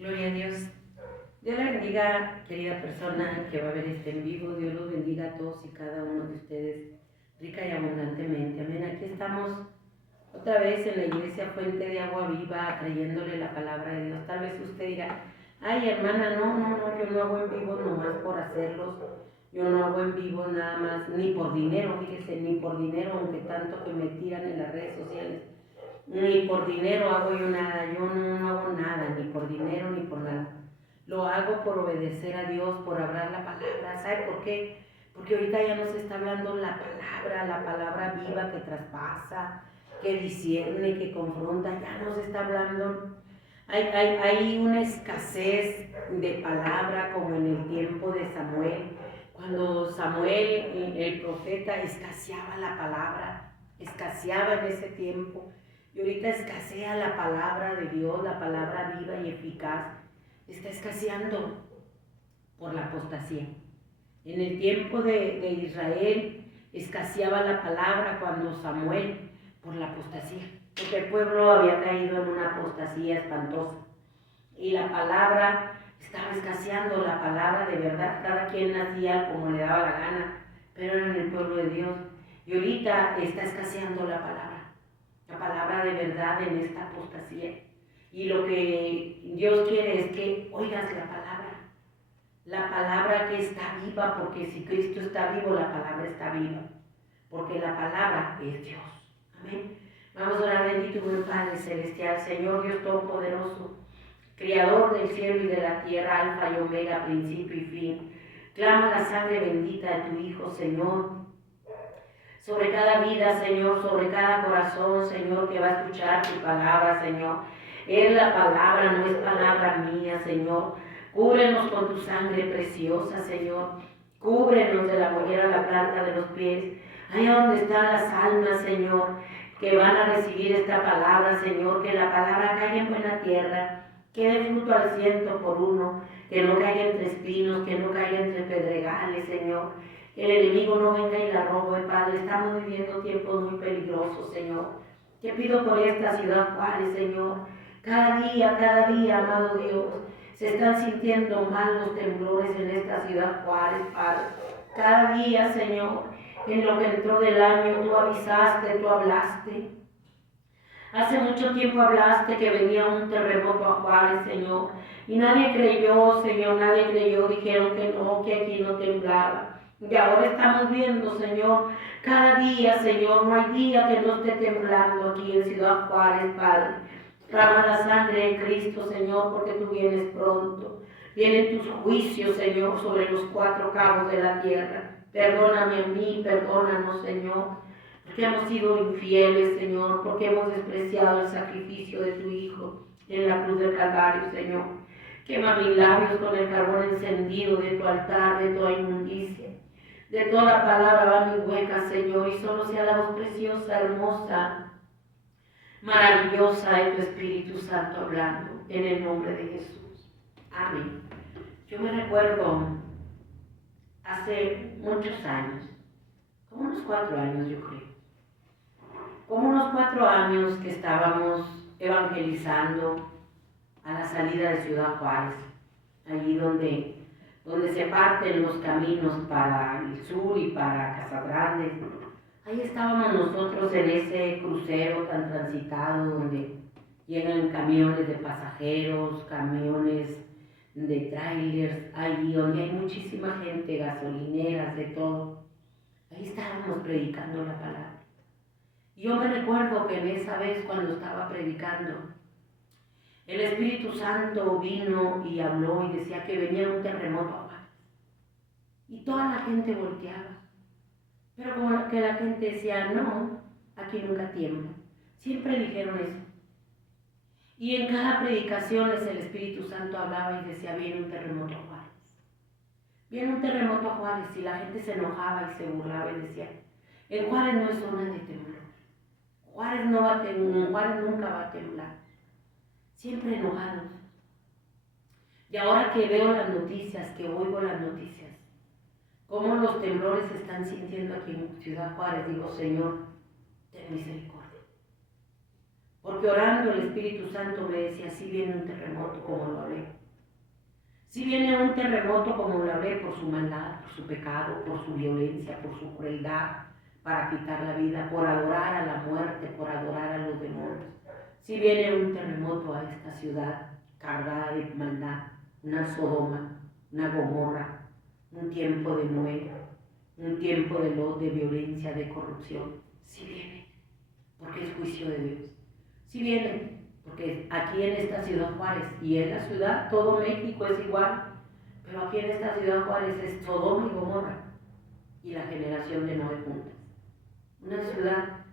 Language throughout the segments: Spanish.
Gloria a Dios. Dios la bendiga, querida persona que va a ver este en vivo. Dios los bendiga a todos y cada uno de ustedes, rica y abundantemente. Amén. Aquí estamos otra vez en la iglesia Fuente de Agua Viva, trayéndole la palabra de Dios. Tal vez usted dirá, ay hermana, no, yo no hago en vivo nomás por hacerlos. Yo no hago en vivo nada más, ni por dinero, fíjese, ni por dinero, aunque tanto que me tiran en las redes sociales. Ni por dinero hago yo nada, yo no hago nada, ni por dinero ni por nada. Lo hago por obedecer a Dios, por hablar la palabra. ¿Sabe por qué? Porque ahorita ya nos está hablando la palabra viva que traspasa, que discierne, que confronta, ya nos está hablando. Hay una escasez de palabra como en el tiempo de Samuel. Cuando Samuel, el profeta, escaseaba la palabra, escaseaba en ese tiempo. Y ahorita escasea la palabra de Dios, la palabra viva y eficaz. Está escaseando por la apostasía. En el tiempo de Israel escaseaba la palabra cuando Samuel, por la apostasía. Porque el pueblo había caído en una apostasía espantosa. Y la palabra estaba escaseando, la palabra de verdad. Cada quien hacía como le daba la gana, pero era en el pueblo de Dios. Y ahorita está escaseando la palabra de verdad en esta apostasía. Y lo que Dios quiere es que oigas la palabra que está viva, porque si Cristo está vivo, la palabra está viva, porque la palabra es Dios. Amén. Vamos a orar. Bendito buen Padre Celestial, Señor Dios Todopoderoso, Creador del cielo y de la tierra, Alfa y Omega, principio y fin. Clama la sangre bendita de tu Hijo, Señor, sobre cada vida, Señor, sobre cada corazón, Señor, que va a escuchar tu palabra, Señor. Es la palabra, no es palabra mía, Señor. Cúbrenos con tu sangre preciosa, Señor. Cúbrenos de la mollera a la planta de los pies. Allá donde están las almas, Señor, que van a recibir esta palabra, Señor. Que la palabra caiga en buena tierra, que dé fruto al 100 por 1, que no caiga entre espinos, que no caiga entre pedregales, Señor. Que el enemigo no venga y la robe, Padre. Estamos viviendo tiempos muy peligrosos, Señor. Te pido por esta ciudad Juárez, Señor. Cada día, amado Dios, se están sintiendo mal los temblores en esta ciudad Juárez, Padre. Cada día, Señor, en lo que entró del año, tú avisaste, tú hablaste. Hace mucho tiempo hablaste que venía un terremoto a Juárez, Señor. Y nadie creyó, Señor, nadie creyó. Dijeron que no, que aquí no temblaba. Y ahora estamos viendo, Señor, cada día, Señor, no hay día que no esté temblando aquí en Ciudad Juárez, Padre. Clama la sangre en Cristo, Señor, porque tú vienes pronto. Vienen tus juicios, Señor, sobre los 4 cabos de la tierra. Perdóname a mí, perdónanos, Señor, porque hemos sido infieles, Señor, porque hemos despreciado el sacrificio de tu Hijo en la cruz del Calvario, Señor. Quema mis labios con el carbón encendido de tu altar, de toda inmundicia. De toda palabra va mi hueca, Señor, y solo sea la voz preciosa, hermosa, maravillosa de tu Espíritu Santo hablando, en el nombre de Jesús. Amén. Yo me recuerdo hace muchos años, como unos 4 años yo creo, como unos 4 años que estábamos evangelizando a la salida de Ciudad Juárez, allí donde se parten los caminos para el sur y para Casagrande. Ahí estábamos nosotros en ese crucero tan transitado donde llegan camiones de pasajeros, camiones de trailers, allí donde hay muchísima gente, gasolineras, de todo. Ahí estábamos predicando la palabra. Yo me recuerdo que en esa vez cuando estaba predicando, el Espíritu Santo vino y habló y decía que venía un terremoto a Juárez. Y toda la gente volteaba. Pero como que la gente decía, no, aquí nunca tiembla. Siempre dijeron eso. Y en cada predicación el Espíritu Santo hablaba y decía, viene un terremoto a Juárez. Viene un terremoto a Juárez, y la gente se enojaba y se burlaba y decía, en Juárez no es zona de temblor. Juárez nunca va a temblar. Siempre enojados. Y ahora que veo las noticias, que oigo las noticias, cómo los temblores se están sintiendo aquí en Ciudad Juárez, digo, Señor, ten misericordia. porque orando el Espíritu Santo me decía, si viene un terremoto como lo hablé. Si viene un terremoto como lo hablé por su maldad, por su pecado, por su violencia, por su crueldad, para quitar la vida, por adorar a la muerte, por adorar a los demonios. Si viene un terremoto a esta ciudad cargada de maldad, una Sodoma, una Gomorra, un tiempo de Noé, un tiempo de violencia, de corrupción. Si viene, porque es juicio de Dios. Si viene, porque aquí en esta ciudad Juárez, y en la ciudad, todo México es igual, pero aquí en esta ciudad Juárez es Sodoma y Gomorra, y la generación de Noé juntas. Una ciudad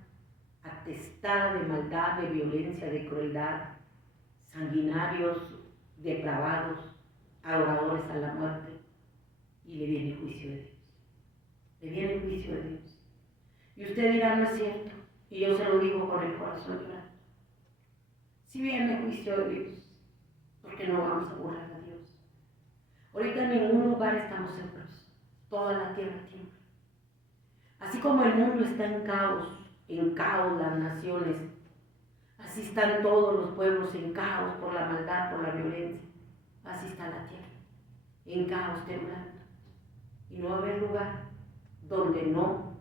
atestada de maldad, de violencia, de crueldad, sanguinarios, depravados, adoradores a la muerte, y le viene el juicio de Dios. Le viene el juicio de Dios. Y usted dirá, no es cierto, y yo se lo digo con el corazón llorando. Si viene el juicio de Dios, porque no vamos a burlar a Dios. Ahorita en ningún lugar estamos seguros, toda la tierra tiembla. Así como el mundo está en caos las naciones, así están todos los pueblos en caos por la maldad, por la violencia. Así está la tierra, en caos, temblando. Y no va a haber lugar donde no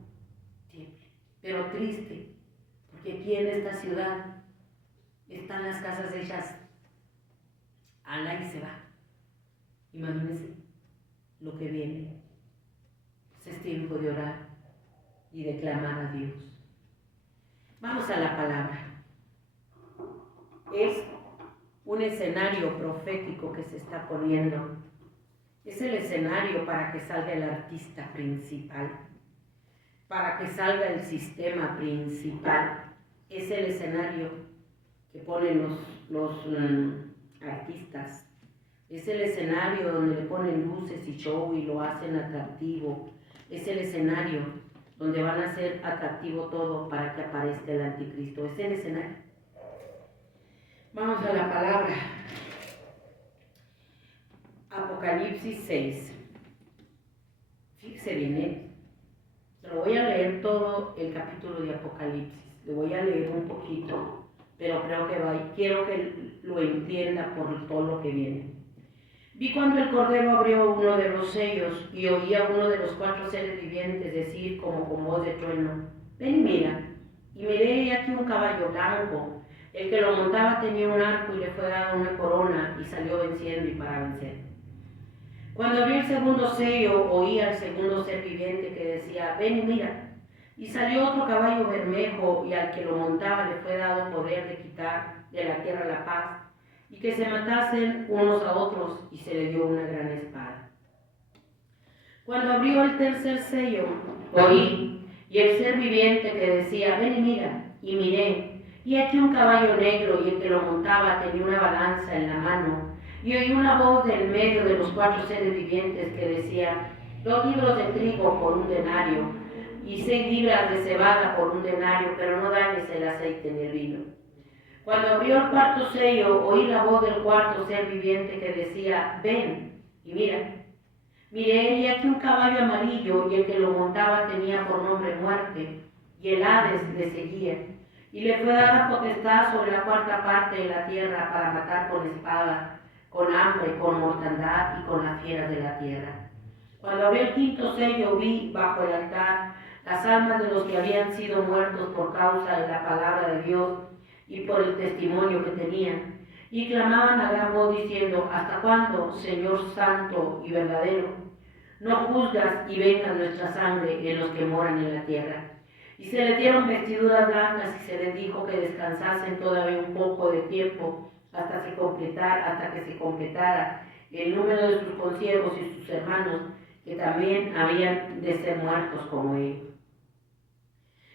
tiemble. Pero triste, porque aquí en esta ciudad están las casas hechas a la y se va. Imagínense lo que viene. Pues es tiempo de orar y de clamar a Dios. Vamos a la palabra. Es un escenario profético que se está poniendo. Es el escenario para que salga el artista principal, para que salga el sistema principal. Es el escenario que ponen los artistas. Es el escenario donde le ponen luces y show y lo hacen atractivo. Es el escenario donde van a hacer atractivo todo para que aparezca el anticristo. Es el escenario. Vamos a la palabra. Apocalipsis 6. Fíjese bien, lo voy a leer todo el capítulo de Apocalipsis. Le voy a leer un poquito, pero quiero que lo entienda por todo lo que viene. Vi cuando el Cordero abrió uno de los sellos y oía uno de los 4 seres vivientes decir como con voz de trueno, ven y mira. Y miré y aquí un caballo blanco. El que lo montaba tenía un arco y le fue dada una corona y salió venciendo y para vencer. Cuando abrí el segundo sello, oí al segundo ser viviente que decía, ven y mira. Y salió otro caballo bermejo y al que lo montaba le fue dado poder de quitar de la tierra la paz y que se matasen unos a otros y se le dio una gran espada. Cuando abrió el tercer sello, oí y el ser viviente que decía, ven y mira. Y miré, y aquí un caballo negro y el que lo montaba tenía una balanza en la mano. Y oí una voz del medio de los 4 seres vivientes que decía, 2 libros de trigo por 1 denario, y 6 libras de cebada por 1 denario, pero no dañes el aceite ni el vino. Cuando abrió el cuarto sello, oí la voz del cuarto ser viviente que decía, ven y mira. Miré y aquí un caballo amarillo, y el que lo montaba tenía por nombre muerte, y el Hades le seguía. Y le fue dada potestad sobre la 4ª parte de la tierra para matar con espada, con hambre, con mortandad y con las fieras de la tierra. Cuando abrí el 5º sello, vi bajo el altar las almas de los que habían sido muertos por causa de la palabra de Dios y por el testimonio que tenían, y clamaban a gran voz diciendo, ¿hasta cuándo, Señor santo y verdadero, no juzgas y vengas nuestra sangre en los que moran en la tierra? Y se les dieron vestiduras blancas y se les dijo que descansasen todavía un poco de tiempo hasta que se completara el número de sus consiervos y sus hermanos, que también habían de ser muertos como ellos.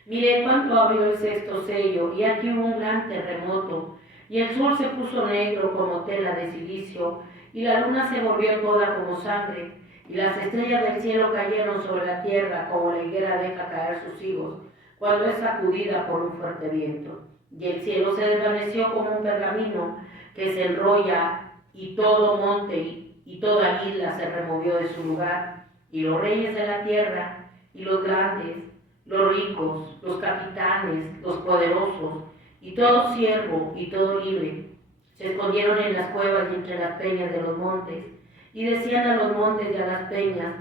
Miré cuánto abrió el 6º sello, y aquí hubo un gran terremoto, y el sol se puso negro como tela de silicio, y la luna se volvió toda como sangre, y las estrellas del cielo cayeron sobre la tierra como la higuera deja caer sus higos, cuando es sacudida por un fuerte viento. Y el cielo se desvaneció como un pergamino que se enrolla, y todo monte y toda isla se removió de su lugar, y los reyes de la tierra, y los grandes, los ricos, los capitanes, los poderosos, y todo siervo y todo libre se escondieron en las cuevas y entre las peñas de los montes, y decían a los montes y a las peñas: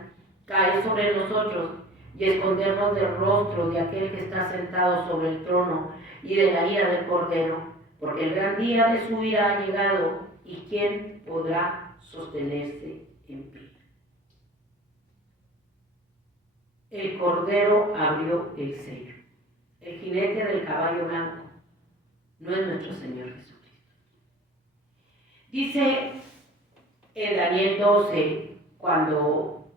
caed sobre nosotros, y escondernos del rostro de aquel que está sentado sobre el trono y de la ira del Cordero, porque el gran día de su ira ha llegado, y quién podrá sostenerse en pie. El Cordero abrió el sello. El jinete del caballo blanco no es nuestro Señor Jesucristo. Dice en Daniel 12, cuando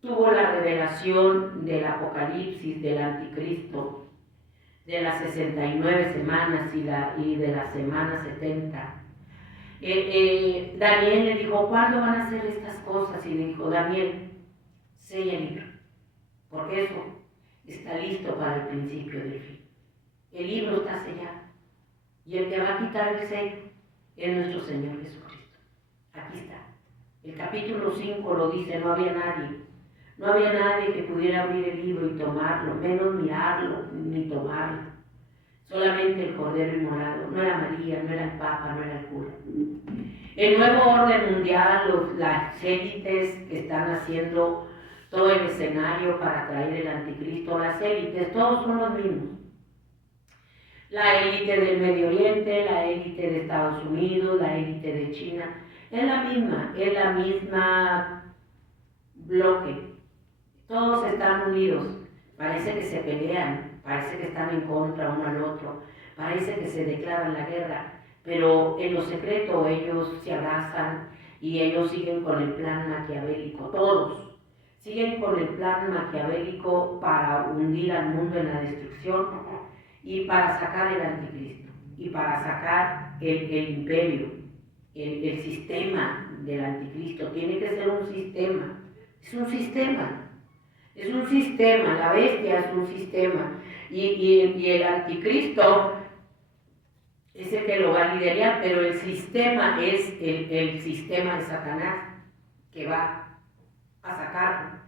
tuvo la revelación del Apocalipsis del Anticristo, de las 69 semanas y de la semana 70, Daniel le dijo: ¿cuándo van a hacer estas cosas? Y le dijo: Daniel, sella el libro, porque eso está listo para el principio del fin. El libro está sellado, y el que va a quitar el sello es nuestro Señor Jesucristo. Aquí está. El capítulo 5 lo dice: no había nadie que pudiera abrir el libro y tomarlo, menos mirarlo ni tomarlo. Solamente el Cordero Inmolado. No era María, no era el Papa, no era el cura. El nuevo orden mundial, las élites que están haciendo todo el escenario para traer el anticristo, las élites, todos son los mismos. La élite del Medio Oriente, la élite de Estados Unidos, la élite de China, es la misma bloque. Todos están unidos, parece que se pelean, parece que están en contra uno al otro, parece que se declaran la guerra, pero en lo secreto ellos se abrazan y ellos siguen con el plan maquiavélico, todos siguen con el plan maquiavélico para hundir al mundo en la destrucción y para sacar el anticristo y para sacar el imperio, el sistema del anticristo. Tiene que ser un sistema, es un sistema, la bestia es un sistema, y el anticristo es el que lo va a liderar, pero el sistema es el sistema de Satanás que va a sacarlo.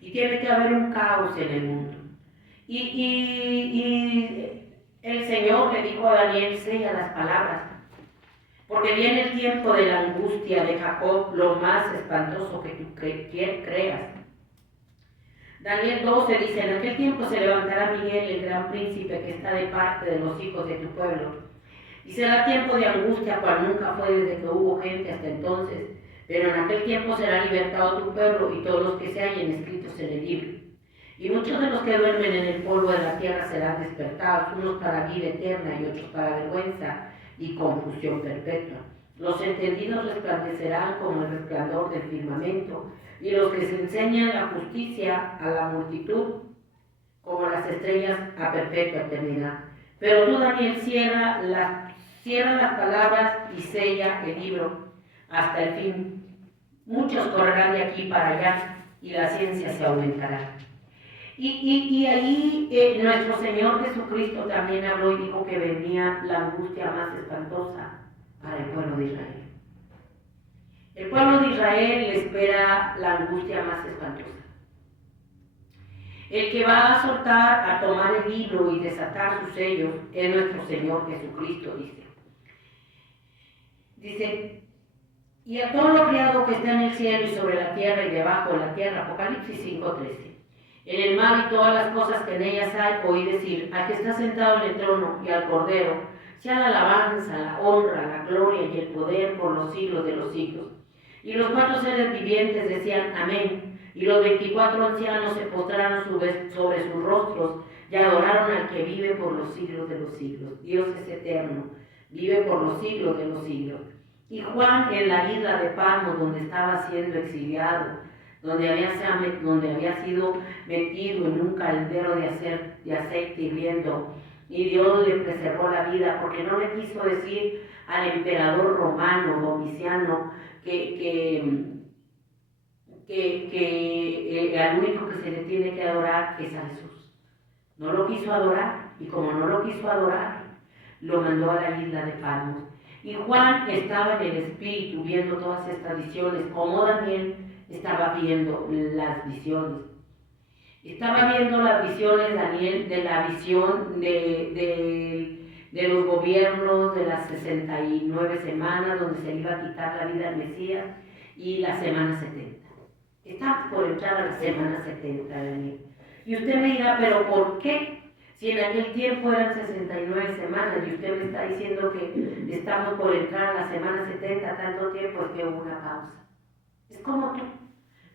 Y tiene que haber un caos en el mundo. Y el Señor le dijo a Daniel: sella las palabras, porque viene el tiempo de la angustia de Jacob, lo más espantoso que tú creas. Daniel 12 dice: en aquel tiempo se levantará Miguel, el gran príncipe que está de parte de los hijos de tu pueblo. Y será tiempo de angustia cual nunca fue desde que hubo gente hasta entonces. Pero en aquel tiempo será libertado tu pueblo y todos los que se hallen escritos en el libro. Y muchos de los que duermen en el polvo de la tierra serán despertados, unos para vida eterna y otros para vergüenza y confusión perpetua. Los entendidos resplandecerán como el resplandor del firmamento, y los que se enseñan la justicia a la multitud como las estrellas a perpetua eternidad. Pero tú, Daniel, cierra las palabras y sella el libro hasta el fin. Muchos correrán de aquí para allá y la ciencia se aumentará. Y ahí nuestro Señor Jesucristo también habló y dijo que venía la angustia más espantosa para el pueblo de Israel. El pueblo de Israel espera la angustia más espantosa. El que va a soltar, a tomar el libro y desatar sus sellos es nuestro Señor Jesucristo, dice. Dice: y a todo lo criado que está en el cielo y sobre la tierra y debajo de la tierra, Apocalipsis 5:13. En el mar y todas las cosas que en ellas hay, oí decir: al que está sentado en el trono y al Cordero, sea la alabanza, la honra, la gloria y el poder por los siglos de los siglos. Y los 4 seres vivientes decían: amén. Y los 24 ancianos se postraron sobre sus rostros y adoraron al que vive por los siglos de los siglos. Dios es eterno, vive por los siglos de los siglos. Y Juan, en la isla de Patmos, donde estaba siendo exiliado, donde había sido metido en un caldero de aceite hirviendo, y Dios le preservó la vida, porque no le quiso decir al emperador romano, Domiciano, que al único que se le tiene que adorar es a Jesús. No lo quiso adorar, y como no lo quiso adorar, lo mandó a la isla de Patmos. Y Juan estaba en el Espíritu viendo todas estas visiones, como Daniel estaba viendo las visiones. Estaba viendo las visiones, Daniel, de la visión del de los gobiernos, de las 69 semanas, donde se le iba a quitar la vida al Mesías, y la semana 70. Estamos por entrar a la semana 70, Daniel. Y usted me dirá, ¿pero por qué? Si en aquel tiempo eran 69 semanas y usted me está diciendo que estamos por entrar a la semana 70, tanto tiempo, es que hubo una pausa. Es como tú,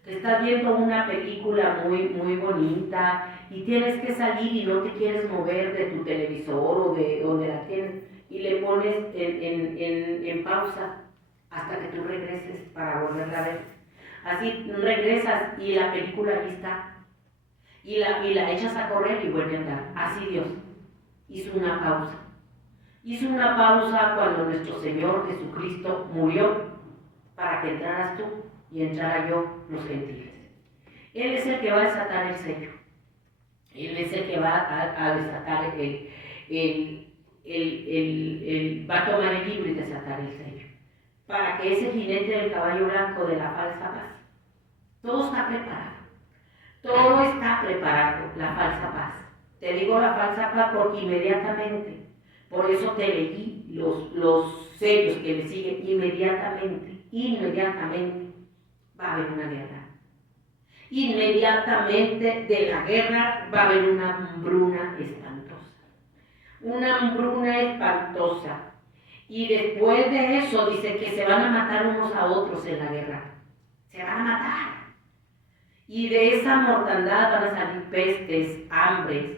que estás viendo una película muy, muy bonita y tienes que salir y no te quieres mover de tu televisor o de donde la tienes y le pones en pausa hasta que tú regreses para volverla a ver. Así regresas y la película ahí está. Y la echas a correr y vuelve a andar. Así Dios hizo una pausa. Hizo una pausa cuando nuestro Señor Jesucristo murió para que entraras tú y entrara yo, los gentiles. Él es el que va a desatar el sello. Él es el que va a desatar va a tomar el libro y desatar el sello. Para que ese jinete del caballo blanco de la falsa paz, todo está preparado. Todo está preparado, la falsa paz. Te digo la falsa paz porque inmediatamente, por eso te leí los sellos que le siguen, inmediatamente va a haber una guerra. Inmediatamente de la guerra va a haber una hambruna espantosa. Una hambruna espantosa. Y después de eso dice que se van a matar unos a otros en la guerra. Se van a matar. Y de esa mortandad van a salir pestes, hambres.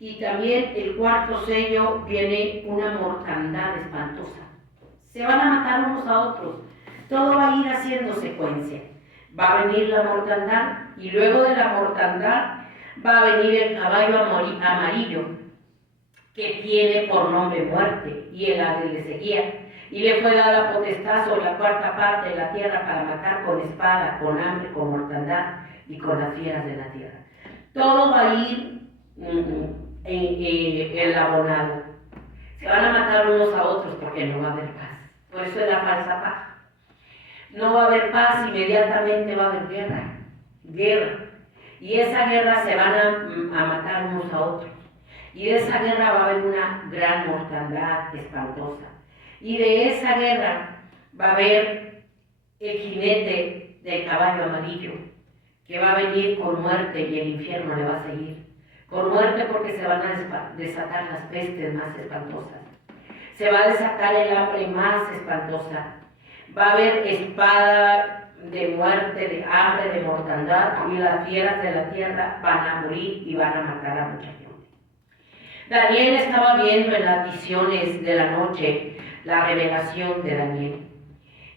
Y también el cuarto sello viene una mortandad espantosa. Se van a matar unos a otros. Todo va a ir haciendo secuencia. Va a venir la mortandad y luego de la mortandad va a venir el caballo amarillo que tiene por nombre muerte y el ave le seguía. Y le fue dada potestad sobre la cuarta parte de la tierra para matar con espada, con hambre, con mortandad y con las fieras de la tierra. Todo va a ir elaborado. Se van a matar unos a otros porque no va a haber paz. Por eso es la falsa paz. No va a haber paz, inmediatamente va a haber guerra. Y esa guerra se van a matar unos a otros. Y de esa guerra va a haber una gran mortandad espantosa. Y de esa guerra va a haber el jinete del caballo amarillo, que va a venir con muerte y el infierno le va a seguir. Con muerte porque se van a desatar las pestes más espantosas. Se va a desatar el hambre más espantosa. Va a haber espada de muerte, de hambre, de mortandad, y las fieras de la tierra van a morir y van a matar a mucha gente. Daniel estaba viendo en las visiones de la noche la revelación de Daniel.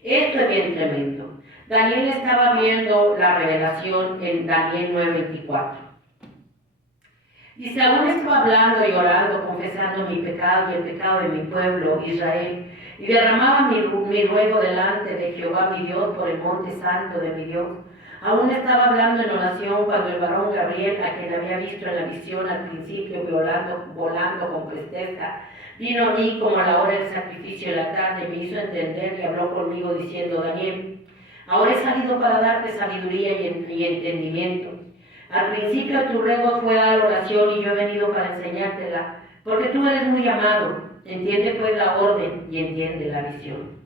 Esto es bien tremendo. Daniel estaba viendo la revelación en Daniel 9:24. Dice, aún estaba hablando y orando, confesando mi pecado y el pecado de mi pueblo Israel, y derramaba mi ruego delante de Jehová mi Dios por el monte santo de mi Dios. Aún estaba hablando en oración cuando el varón Gabriel, a quien había visto en la visión al principio volando con presteza, vino a mí como a la hora del sacrificio de la tarde, me hizo entender y habló conmigo diciendo, Daniel, ahora he salido para darte sabiduría y entendimiento. Al principio tu ruego fue a la oración y yo he venido para enseñártela, porque tú eres muy amado. Entiende pues la orden y entiende la visión.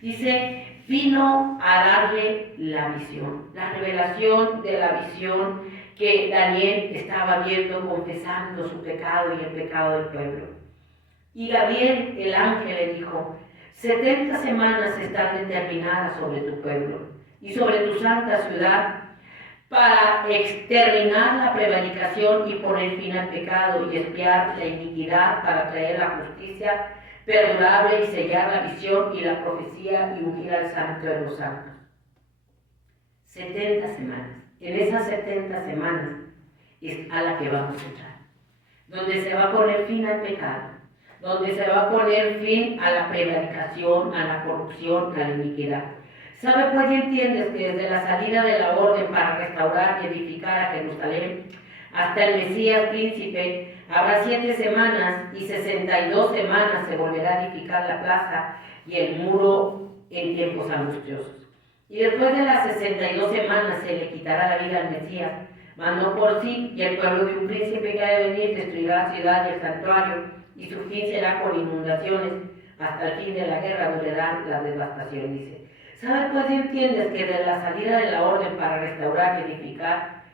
Dice, vino a darle la visión, la revelación de la visión que Daniel estaba viendo, confesando su pecado y el pecado del pueblo. Y Gabriel, el ángel, le dijo, 70 semanas están determinadas sobre tu pueblo y sobre tu santa ciudad, para exterminar la prevaricación y poner fin al pecado y expiar la iniquidad, para traer la justicia perdurable y sellar la visión y la profecía y ungir al santo de los santos. 70 semanas. En esas 70 semanas es a la que vamos a entrar, donde se va a poner fin al pecado, donde se va a poner fin a la prevaricación, a la corrupción, a la iniquidad. ¿Sabe pues y entiendes que desde la salida de la orden para restaurar y edificar a Jerusalén hasta el Mesías príncipe habrá 7 semanas y 62 semanas se volverá a edificar la plaza y el muro en tiempos angustiosos? Y después de las 62 semanas se le quitará la vida al Mesías, mas no por sí, y el pueblo de un príncipe que ha de venir destruirá la ciudad y el santuario y su fin será con inundaciones. Hasta el fin de la guerra durará la devastación, dice. ¿Sabes? Pues entiendes que de la salida de la orden para restaurar y edificar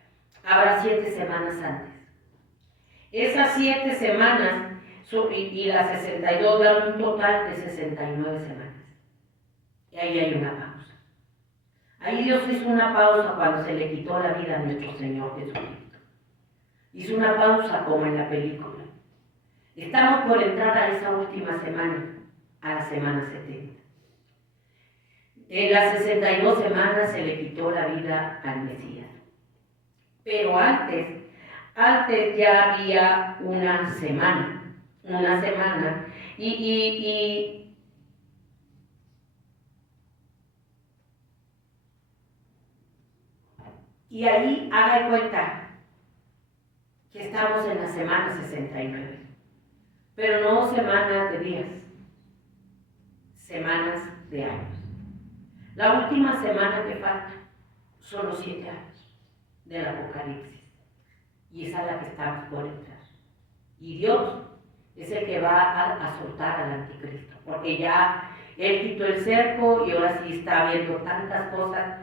habrá 7 semanas antes. Esas 7 semanas y las 62 dan un total de 69 semanas. Y ahí hay una pausa. Ahí Dios hizo una pausa cuando se le quitó la vida a nuestro Señor Jesucristo. Hizo una pausa como en la película. Estamos por entrar a esa última semana, a la semana 70. En las 62 semanas se le quitó la vida al Mesías. Pero antes ya había una semana. Y ahí haga cuenta que estamos en la semana 69. Pero no semanas de días, semanas de años. La última semana que falta son los 7 años del Apocalipsis. Y esa es la que estamos por entrar. Y Dios es el que va a soltar al anticristo, porque ya Él quitó el cerco y ahora sí está viendo tantas cosas,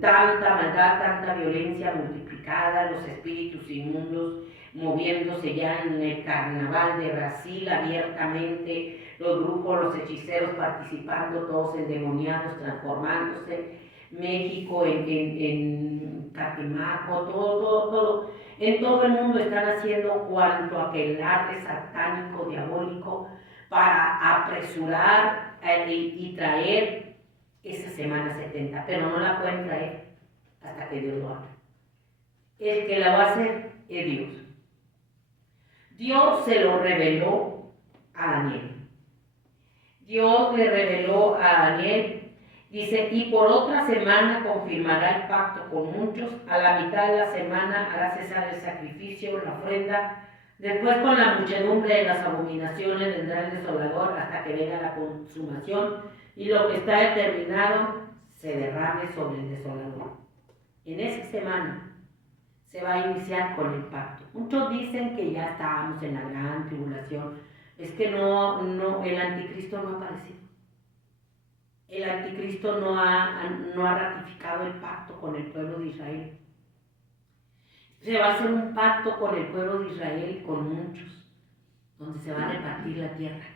tanta maldad, tanta violencia multiplicada, los espíritus inmundos moviéndose ya en el carnaval de Brasil abiertamente, los brujos, los hechiceros participando, todos endemoniados, transformándose, México en Catemaco, todo. En todo el mundo están haciendo cuanto aquelarre satánico, diabólico, para apresurar y traer esa semana 70, pero no la pueden traer hasta que Dios lo haga. El que la va a hacer es Dios. Dios se lo reveló a Daniel. Dios le reveló a Daniel, dice, y por otra semana confirmará el pacto con muchos, a la mitad de la semana hará cesar el sacrificio, la ofrenda, después con la muchedumbre de las abominaciones vendrá el desolador hasta que venga la consumación, y lo que está determinado se derrame sobre el desolador. En esa semana se va a iniciar con el pacto. Muchos dicen que ya estábamos en la gran tribulación. Es que no, el anticristo no ha aparecido. El anticristo no ha ratificado el pacto con el pueblo de Israel. Se va a hacer un pacto con el pueblo de Israel y con muchos, donde se va a repartir la tierra,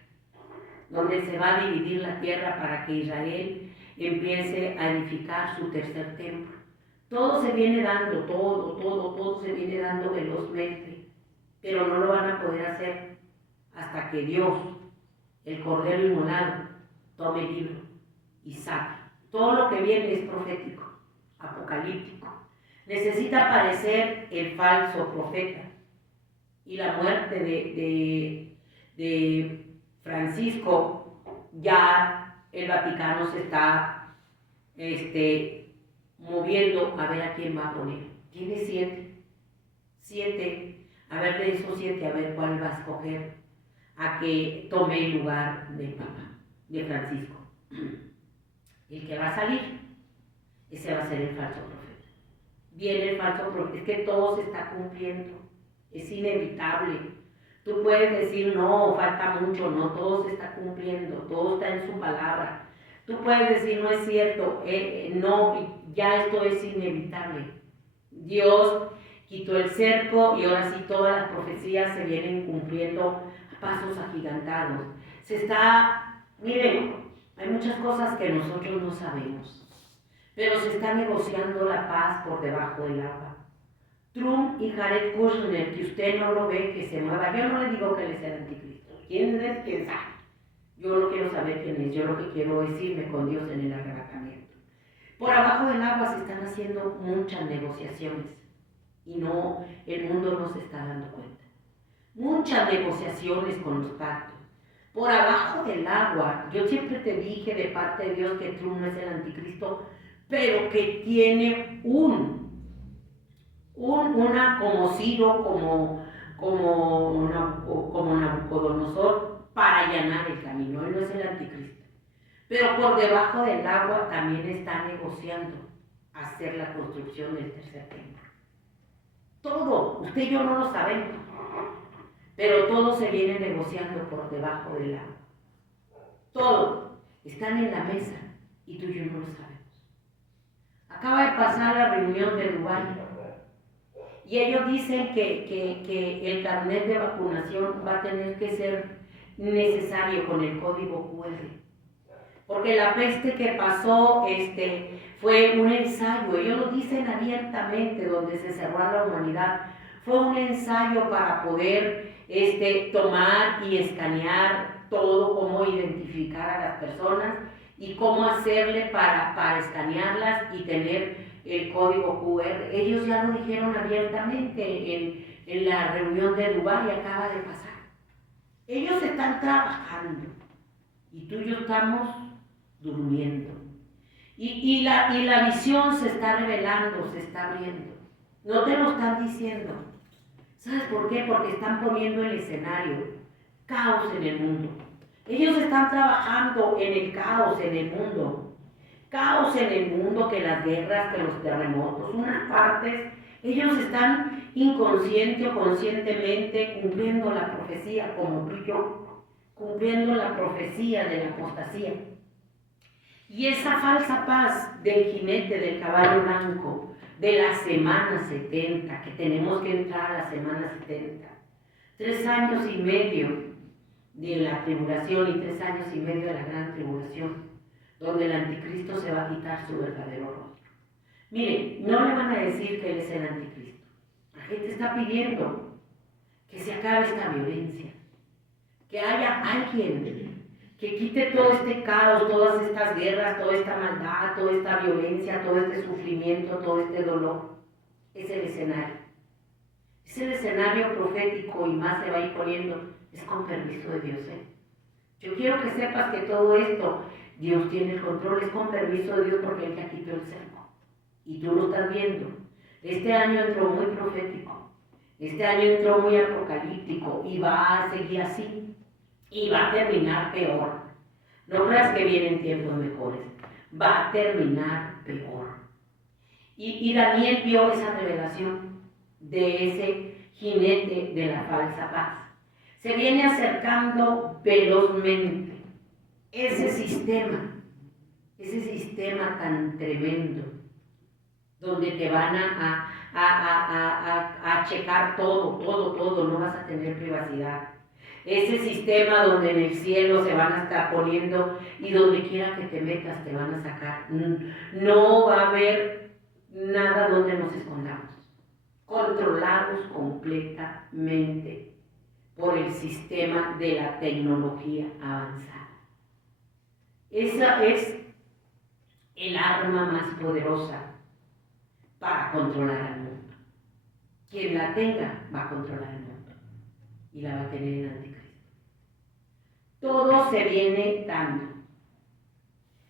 donde se va a dividir la tierra para que Israel empiece a edificar su tercer templo. Todo se viene dando, todo se viene dando velozmente, pero no lo van a poder hacer hasta que Dios, el Cordero Inmolado, tome el libro y saque. Todo lo que viene es profético, apocalíptico. Necesita aparecer el falso profeta. Y la muerte de Francisco, ya el Vaticano se está moviendo a ver a quién va a poner. Tiene 7. A ver de esos 7, a ver cuál va a escoger a que tome el lugar del Papa, de Francisco. El que va a salir, ese va a ser el falso profeta. Viene el falso profeta, es que todo se está cumpliendo, es inevitable. Tú puedes decir, no, falta mucho, no, todo se está cumpliendo, todo está en su palabra. Tú puedes decir, no es cierto, no, ya esto es inevitable. Dios quitó el cerco y ahora sí todas las profecías se vienen cumpliendo a pasos agigantados. Miren, hay muchas cosas que nosotros no sabemos, pero se está negociando la paz por debajo del agua. Trump y Jared Kushner, que usted no lo ve, que se mueva. Yo no le digo que él es el anticristo. ¿Quién es? ¿Quién sabe? Yo no quiero saber quién es. Yo lo que quiero es irme con Dios en el arrebatamiento. Por abajo del agua se están haciendo muchas negociaciones y no, el mundo no se está dando cuenta. Muchas negociaciones con los pactos. Por abajo del agua, yo siempre te dije de parte de Dios que Trump no es el anticristo, pero que tiene una como Ciro, como Nabucodonosor, para allanar el camino. Él no es el anticristo. Pero por debajo del agua también está negociando hacer la construcción del tercer templo. Todo, usted y yo no lo sabemos. pero todo se viene negociando por debajo del agua. Todo. Están en la mesa y tú y yo no lo sabemos. Acaba de pasar la reunión de Dubái y ellos dicen que el carnet de vacunación va a tener que ser necesario con el código QR. Porque la peste que pasó fue un ensayo, ellos lo dicen abiertamente, donde se cerró a la humanidad. Fue un ensayo para poder tomar y escanear todo, cómo identificar a las personas y cómo hacerle para escanearlas y tener el código QR. Ellos ya lo dijeron abiertamente en la reunión de Dubái, acaba de pasar. Ellos están trabajando y tú y yo estamos durmiendo. Y la visión se está revelando, se está abriendo. No te lo están diciendo. ¿Sabes por qué? Porque están poniendo el escenario. Caos en el mundo. Ellos están trabajando en el caos en el mundo. Caos en el mundo, que las guerras, que los terremotos, unas partes. Ellos están inconsciente o conscientemente cumpliendo la profecía, como tú y yo, cumpliendo la profecía de la apostasía. Y esa falsa paz del jinete del caballo blanco, de la semana 70, que tenemos que entrar a la semana 70, 3 años y medio de la tribulación y 3 años y medio de la gran tribulación, donde el anticristo se va a quitar su verdadero rostro. Miren, no le van a decir que él es el anticristo. La gente está pidiendo que se acabe esta violencia, que haya alguien que quite todo este caos, todas estas guerras, toda esta maldad, toda esta violencia, todo este sufrimiento, todo este dolor. Es el escenario. Es el escenario profético y más se va a ir poniendo. Es con permiso de Dios. Yo quiero que sepas que todo esto, Dios tiene el control, es con permiso de Dios porque Él ya quitó el cerco. Y tú lo estás viendo. Este año entró muy profético. Este año entró muy apocalíptico y va a seguir así. Y va a terminar peor. No creas que vienen tiempos mejores. Va a terminar peor. Y Daniel vio esa revelación de ese jinete de la falsa paz. Se viene acercando velozmente ese sistema tan tremendo, donde te van a checar todo, no vas a tener privacidad. Ese sistema donde en el cielo se van a estar poniendo y donde quiera que te metas te van a sacar. No va a haber nada donde nos escondamos. Controlados completamente por el sistema de la tecnología avanzada. Esa es el arma más poderosa para controlar al mundo. Quien la tenga va a controlar al mundo y la va a tener el anticristo. Todo se viene dando.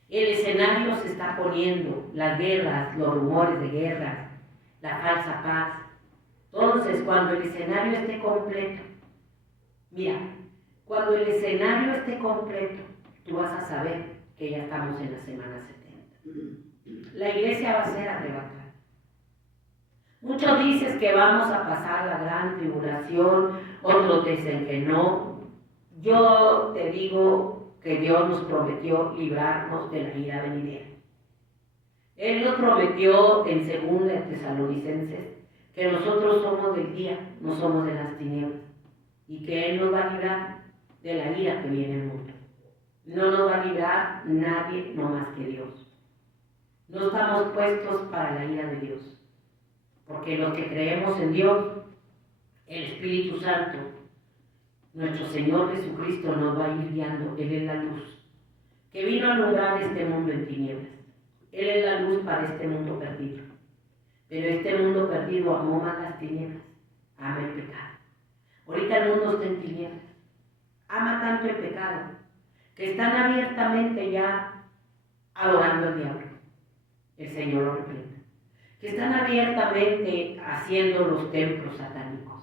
El escenario se está poniendo, las guerras, los rumores de guerras, la falsa paz. Entonces, cuando el escenario esté completo, mira, cuando el escenario esté completo, tú vas a saber que ya estamos en la semana 70. La iglesia va a ser arrebatada. Muchos dicen que vamos a pasar la gran tribulación, otros dicen que no. Yo te digo que Dios nos prometió librarnos de la ira venidera. Él nos prometió en 2 Tesalonicenses que nosotros somos del día, no somos de las tinieblas, y que Él nos va a librar de la ira que viene en el mundo. No nos va a librar nadie, no más que Dios. No estamos puestos para la ira de Dios, porque los que creemos en Dios, el Espíritu Santo, nuestro Señor Jesucristo nos va a ir guiando. Él es la luz, que vino a alumbrar este mundo en tinieblas. Él es la luz para este mundo perdido. Pero este mundo perdido amó más las tinieblas, ama el pecado. Ahorita el mundo está en tinieblas. Ama tanto el pecado, que están abiertamente ya adorando al diablo. El Señor lo reprenda. Que están abiertamente haciendo los templos satánicos.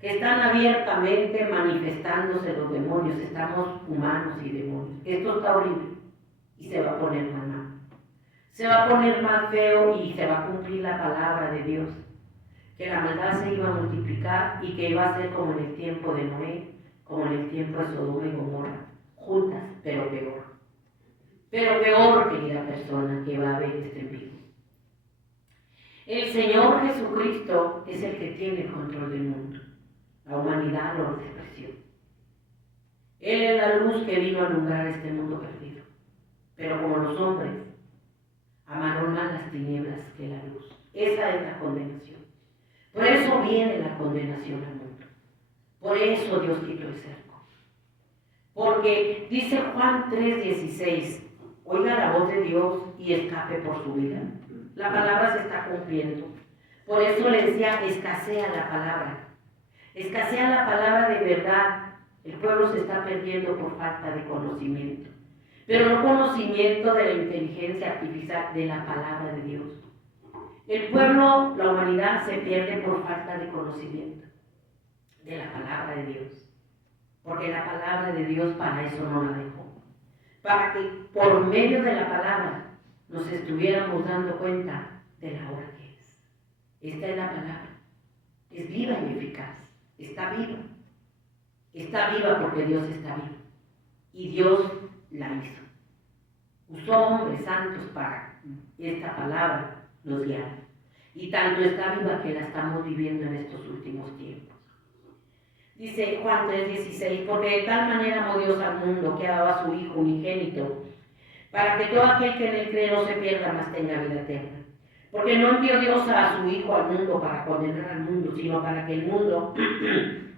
Que están abiertamente manifestándose los demonios. Estamos humanos y demonios. Esto está horrible y se va a poner más mal. Se va a poner más feo y se va a cumplir la palabra de Dios. que la maldad se iba a multiplicar y que iba a ser como en el tiempo de Noé, como en el tiempo de Sodoma y Gomorra, juntas, pero peor. Pero peor, querida persona, que va a ver este en vivo. El Señor Jesucristo es el que tiene el control del mundo. La humanidad lo despreció. Él es la luz que vino a alumbrar este mundo perdido. Pero como los hombres amaron más las tinieblas que la luz. Esa es la condenación. Por eso viene la condenación al mundo. Por eso Dios quitó el cerco. Porque dice Juan 3:16, oiga la voz de Dios y escape por su vida. La palabra se está cumpliendo. Por eso le decía, escasea la palabra. Escasea la palabra de verdad. El pueblo se está perdiendo por falta de conocimiento. Pero no conocimiento de la inteligencia artificial, de la palabra de Dios. El pueblo, la humanidad, se pierde por falta de conocimiento de la palabra de Dios. Porque la palabra de Dios para eso no la dejó. Para que por medio de la palabra nos estuviéramos dando cuenta de la hora que es. Esta es la palabra. Es viva y eficaz. Está viva. Está viva porque Dios está vivo. Y Dios la hizo. Usó hombres santos para esta palabra nos guiar. Y tanto está viva que la estamos viviendo en estos últimos tiempos. Dice Juan 3:16, porque de tal manera amó Dios al mundo que ha dado a su Hijo unigénito, para que todo aquel que en él cree no se pierda, mas tenga vida eterna. Porque no envió Dios a su Hijo al mundo para condenar al mundo, sino para que el mundo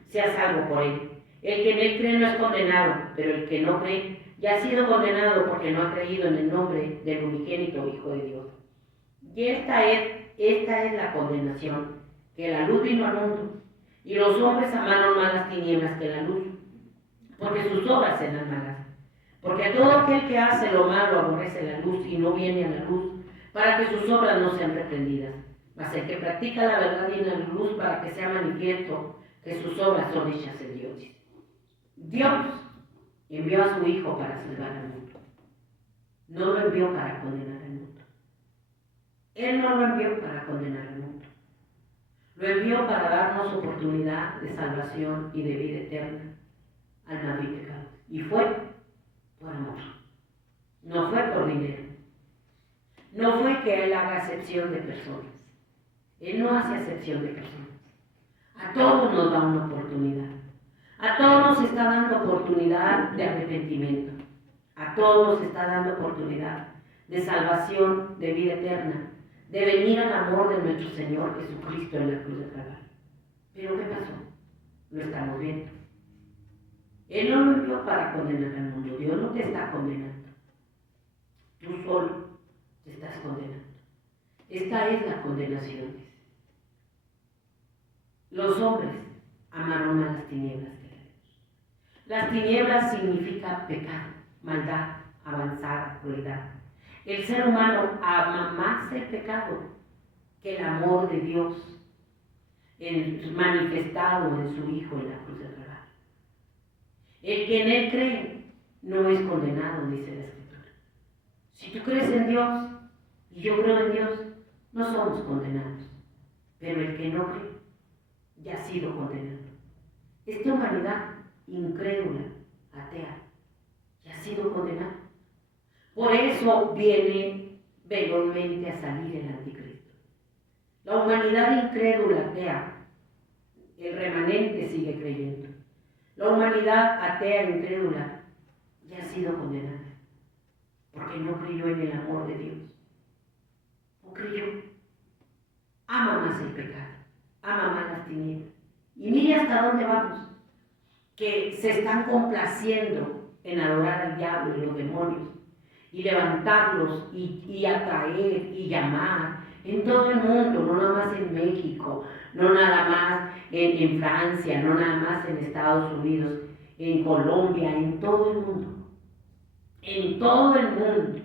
sea salvo por él. El que en él cree no es condenado, pero el que no cree ya ha sido condenado porque no ha creído en el nombre del unigénito Hijo de Dios. Y esta es la condenación, que la luz vino al mundo, y los hombres amaron más las tinieblas que la luz, porque sus obras eran malas. Porque a todo aquel que hace lo malo aborrece la luz y no viene a la luz, para que sus obras no sean reprendidas. Mas el que practica la verdad viene a la luz para que sea manifiesto que sus obras son hechas en Dios. Dios envió a su Hijo para salvar al mundo. No lo envió para condenar al mundo. Él no lo envió para condenar al mundo. Lo envió para darnos oportunidad de salvación y de vida eterna al mal y pecado. Y fue por amor. No fue por dinero. No fue que Él haga acepción de personas. Él no hace acepción de personas. A todos nos da una oportunidad. A todos nos está dando oportunidad de arrepentimiento. A todos nos está dando oportunidad de salvación, de vida eterna, de venir al amor de nuestro Señor Jesucristo en la cruz de Calvario. ¿Pero qué pasó? Lo estamos viendo. Él no lo envió para condenar al mundo. Dios no te está condenando. Tú solo te estás condenando. Esta es la condenación. Los hombres amaron más las tinieblas que la luz. Las tinieblas significa pecado, maldad, avanzada, crueldad. El ser humano ama más el pecado que el amor de Dios manifestado en su Hijo en la cruz de Calvario. El que en Él cree no es condenado, dice la Escritura. Si tú crees en Dios y yo creo en Dios, no somos condenados. Pero el que no cree ya ha sido condenado. Esta humanidad incrédula, atea, ya ha sido condenada. Por eso viene velozmente a salir el anticristo. La humanidad incrédula, atea, el remanente sigue creyendo. La humanidad atea, incrédula, ya ha sido condenada. Porque no creyó en el amor de Dios. No creyó. Ama más el pecado. Ama más las tinieblas. Y mire hasta dónde vamos. Que se están complaciendo en adorar al diablo y los demonios. Y levantarlos y atraer y llamar en todo el mundo, no nada más en México, no nada más en Francia, no nada más en Estados Unidos, en Colombia, en todo el mundo. En todo el mundo,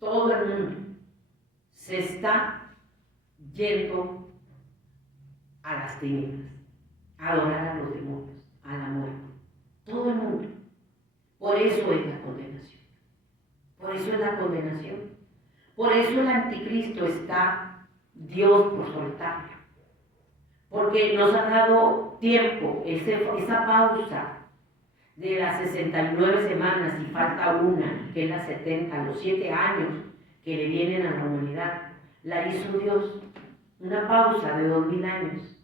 todo el mundo se está yendo a las tinieblas, a adorar a los demonios, a la muerte. Todo el mundo. Por eso es la condenación. Por eso es la condenación. Por eso el anticristo está Dios por soltarlo. porque nos ha dado tiempo, esa pausa de las 69 semanas y falta una, que es la 70, los 7 años que le vienen a la humanidad, la hizo Dios. Una pausa de 2000 años.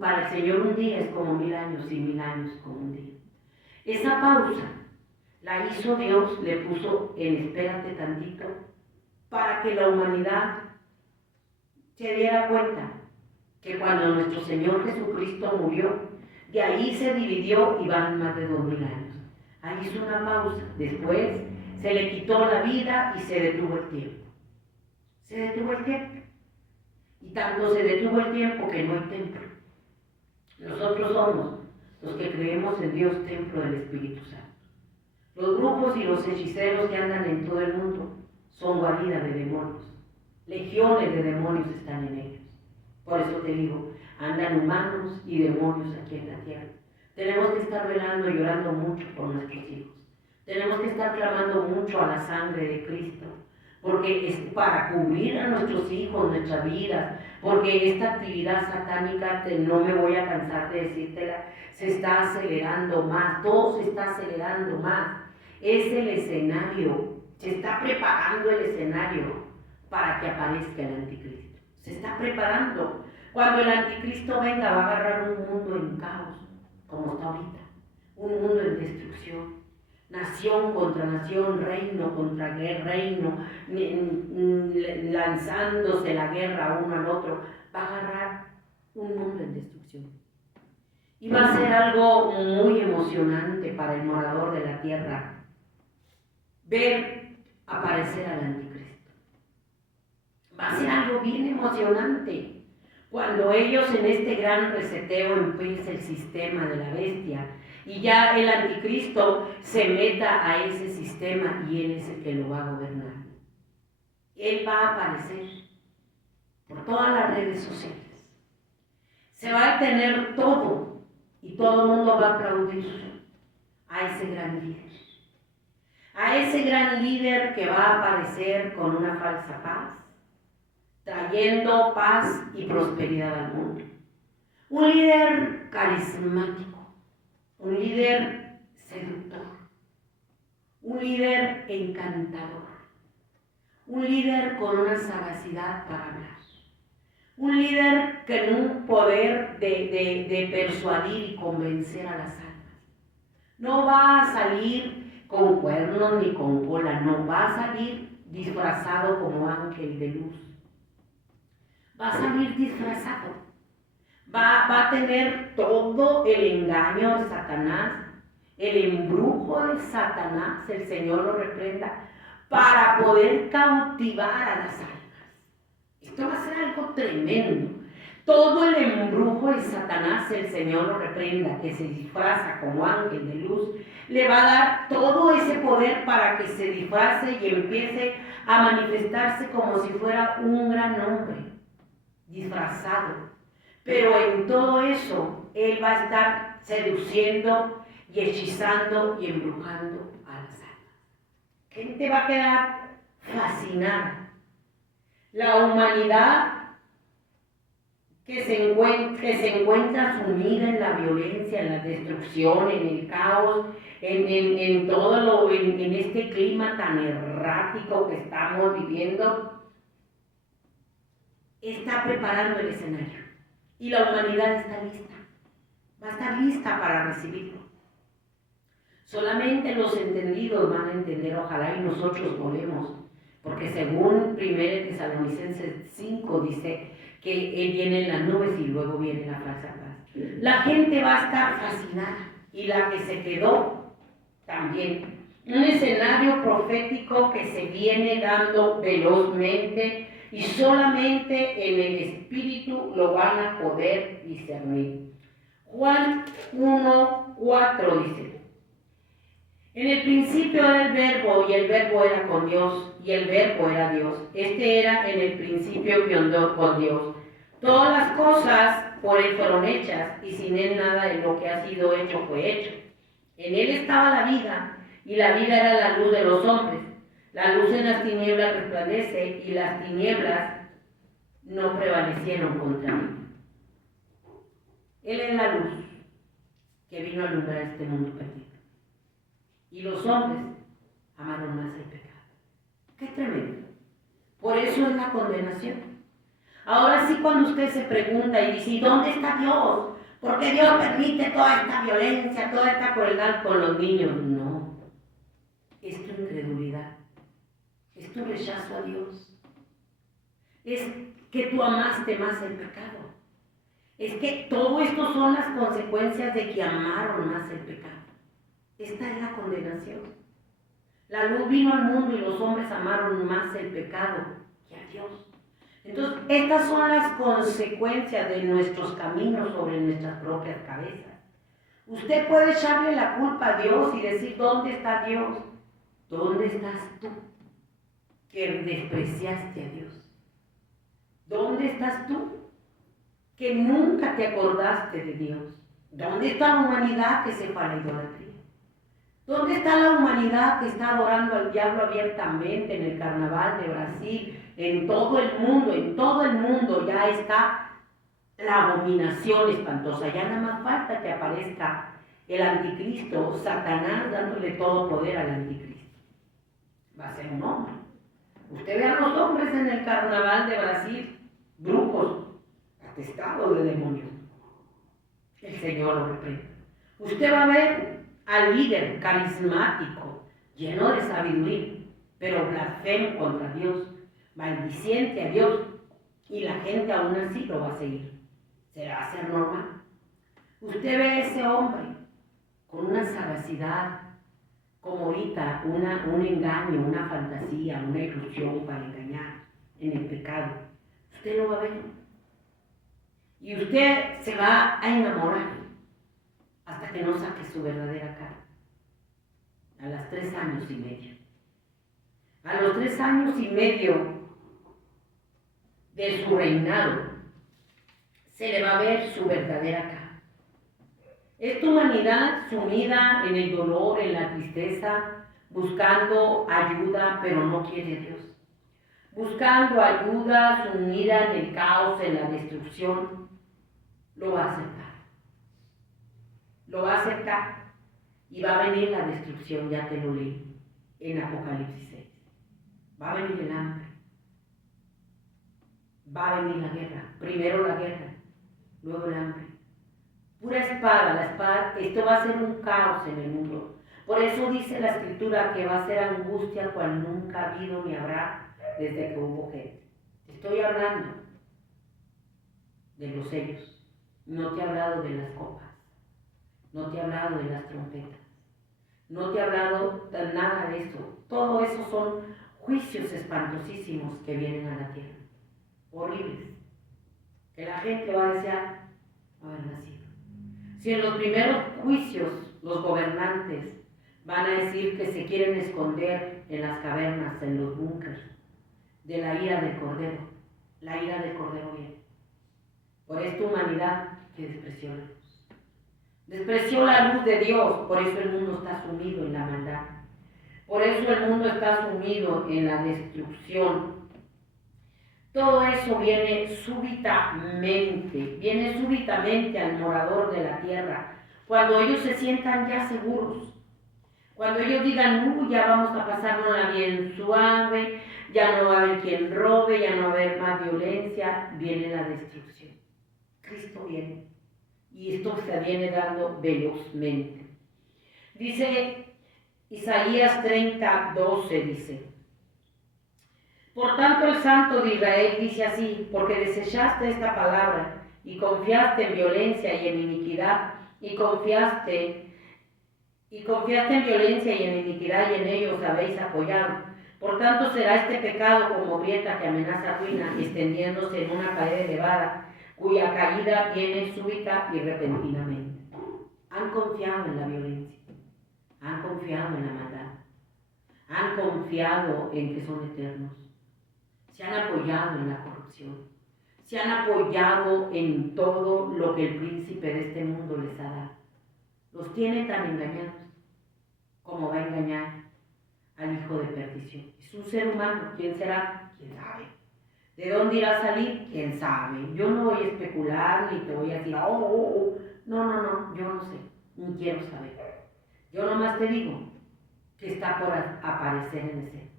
Para el Señor un día es como 1000 años y 1000 años como un día. Esa pausa la hizo Dios, le puso en espérate tantito, para que la humanidad se diera cuenta que cuando nuestro Señor Jesucristo murió, de ahí se dividió y van más de 2000 años. Ahí hizo una pausa. Después se le quitó la vida y se detuvo el tiempo. Se detuvo el tiempo. Y tanto se detuvo el tiempo que no hay templo. Nosotros somos los que creemos en Dios, templo del Espíritu Santo. Los brujos y los hechiceros que andan en todo el mundo son guarida de demonios. Legiones de demonios están en ellos. Por eso te digo, andan humanos y demonios aquí en la tierra. Tenemos que estar velando y llorando mucho por nuestros hijos. Tenemos que estar clamando mucho a la sangre de Cristo, porque es para cubrir a nuestros hijos, nuestras vidas, porque esta actividad satánica, no me voy a cansar de decírtela, se está acelerando más, todo se está acelerando más. Es el escenario, se está preparando el escenario para que aparezca el anticristo. Se está preparando. Cuando el anticristo venga, va a agarrar un mundo en caos, como está ahorita, un mundo en destrucción. Nación contra nación, reino contra reino, lanzándose la guerra uno al otro, va a agarrar un mundo en destrucción. Y va a ser algo muy emocionante para el morador de la tierra ver aparecer al anticristo. Va a ser algo bien emocionante cuando ellos en este gran reseteo empieza el sistema de la bestia y ya el anticristo se meta a ese sistema y él es el que lo va a gobernar. Él va a aparecer por todas las redes sociales. Se va a tener todo y todo el mundo va a aplaudir a ese gran líder. A ese gran líder que va a aparecer con una falsa paz, trayendo paz y prosperidad al mundo. Un líder carismático, un líder seductor, un líder encantador, un líder con una sagacidad para hablar, un líder con un poder de persuadir y convencer a las almas. No va a salir con cuernos ni con cola, no, va a salir disfrazado como ángel de luz. Va a salir disfrazado. Va a tener todo el engaño de Satanás, el embrujo de Satanás, el Señor lo reprenda, para poder cautivar a las almas. Esto va a ser algo tremendo. Todo el embrujo de Satanás, el Señor lo reprenda, que se disfraza como ángel de luz, le va a dar todo ese poder para que se disfrace y empiece a manifestarse como si fuera un gran hombre, disfrazado. Pero en todo eso, él va a estar seduciendo y hechizando y embrujando a las almas. La gente va a quedar fascinada. La humanidad que se encuentra sumida en la violencia, en la destrucción, en el caos, en todo en este clima tan errático que estamos viviendo, está preparando el escenario. Y la humanidad está lista, va a estar lista para recibirlo. Solamente los entendidos van a entender, ojalá y nosotros volvemos, porque según 1 Tesalonicenses 5 dice que Él viene en las nubes y luego viene la falsa paz. La gente va a estar fascinada y la que se quedó también. Un escenario profético que se viene dando velozmente y solamente en el Espíritu lo van a poder discernir. Juan 1:4 dice: en el principio era el Verbo, y el Verbo era con Dios, y el Verbo era Dios. Este era en el principio con Dios. Todas las cosas por Él fueron hechas, y sin Él nada de lo que ha sido hecho fue hecho. En Él estaba la vida, y la vida era la luz de los hombres. La luz en las tinieblas resplandece, y las tinieblas no prevalecieron contra Él. Él es la luz que vino a alumbrar este mundo perdido. Y los hombres amaron más el pecado. ¡Qué tremendo! Por eso es la condenación. Ahora sí, cuando usted se pregunta y dice, ¿dónde está Dios? ¿Por qué Dios permite toda esta violencia, toda esta crueldad con los niños? No, es tu incredulidad, es tu rechazo a Dios, es que tú amaste más el pecado, es que todo esto son las consecuencias de que amaron más el pecado. Esta es la condenación. La luz vino al mundo y los hombres amaron más el pecado que a Dios. Entonces, estas son las consecuencias de nuestros caminos sobre nuestras propias cabezas. Usted puede echarle la culpa a Dios y decir, ¿dónde está Dios? ¿Dónde estás tú que despreciaste a Dios? ¿Dónde estás tú que nunca te acordaste de Dios? ¿Dónde está la humanidad que se fue a la idolatría? ¿Dónde está la humanidad que está adorando al diablo abiertamente en el carnaval de Brasil? En todo el mundo ya está la abominación espantosa. Ya nada más falta que aparezca el anticristo, Satanás dándole todo poder al anticristo. Va a ser un hombre. Usted ve a los hombres en el carnaval de Brasil, brujos, atestados de demonios. El Señor lo reprende. Usted va a ver al líder carismático, lleno de sabiduría, pero blasfemo contra Dios, maldiciente a Dios, y la gente aún así lo va a seguir. ¿Se va a hacer normal? Usted ve a ese hombre con una sagacidad, como ahorita, un engaño, una fantasía, una ilusión para engañar en el pecado. Usted lo va a ver. Y usted se va a enamorar hasta que no saque su verdadera cara. A los 3 años y medio. A los 3 años y medio de su reinado, se le va a ver su verdadera cara. Esta humanidad sumida en el dolor, en la tristeza, buscando ayuda, pero no quiere a Dios. Buscando ayuda, sumida en el caos, en la destrucción, lo va a aceptar. Lo va a aceptar. Y va a venir la destrucción, ya te lo leí, en Apocalipsis 6. Va a venir el hambre. Va a venir la guerra. Primero la guerra, luego el hambre. Pura espada, la espada, esto va a ser un caos en el mundo. Por eso dice la Escritura que va a ser angustia cual nunca ha habido ni habrá desde que hubo gente. Estoy hablando de los sellos. No te he hablado de las copas. No te he hablado de las trompetas. No te he hablado de nada de eso. Todo eso son juicios espantosísimos que vienen a la tierra. Horribles. Que la gente va a desear haber nacido. Si en los primeros juicios los gobernantes van a decir que se quieren esconder en las cavernas, en los búnkers, de la ira del Cordero, la ira del Cordero viene. Por esta humanidad que despreció la luz. Despreció la luz de Dios, por eso el mundo está sumido en la maldad. Por eso el mundo está sumido en la destrucción. Todo eso viene súbitamente al morador de la tierra, cuando ellos se sientan ya seguros, cuando ellos digan, ya vamos a pasárnosla bien suave, ya no va a haber quien robe, ya no va a haber más violencia, viene la destrucción. Cristo viene, y esto se viene dando velozmente. Dice Isaías 30:12, dice, por tanto el Santo de Israel dice así, porque desechaste esta palabra y confiaste en violencia y en iniquidad, y confiaste en violencia y en iniquidad y en ellos habéis apoyado. Por tanto será este pecado como grieta que amenaza ruina, extendiéndose en una pared elevada, cuya caída viene súbita y repentinamente. Han confiado en la violencia, han confiado en la maldad, han confiado en que son eternos. Se han apoyado en la corrupción, se han apoyado en todo lo que el príncipe de este mundo les ha dado. Los tiene tan engañados como va a engañar al hijo de perdición. Es un ser humano, ¿quién será? ¿Quién sabe? ¿De dónde irá a salir? ¿Quién sabe? Yo no voy a especular ni te voy a decir, no, yo no sé, ni quiero saber. Yo nomás te digo que está por aparecer en escena.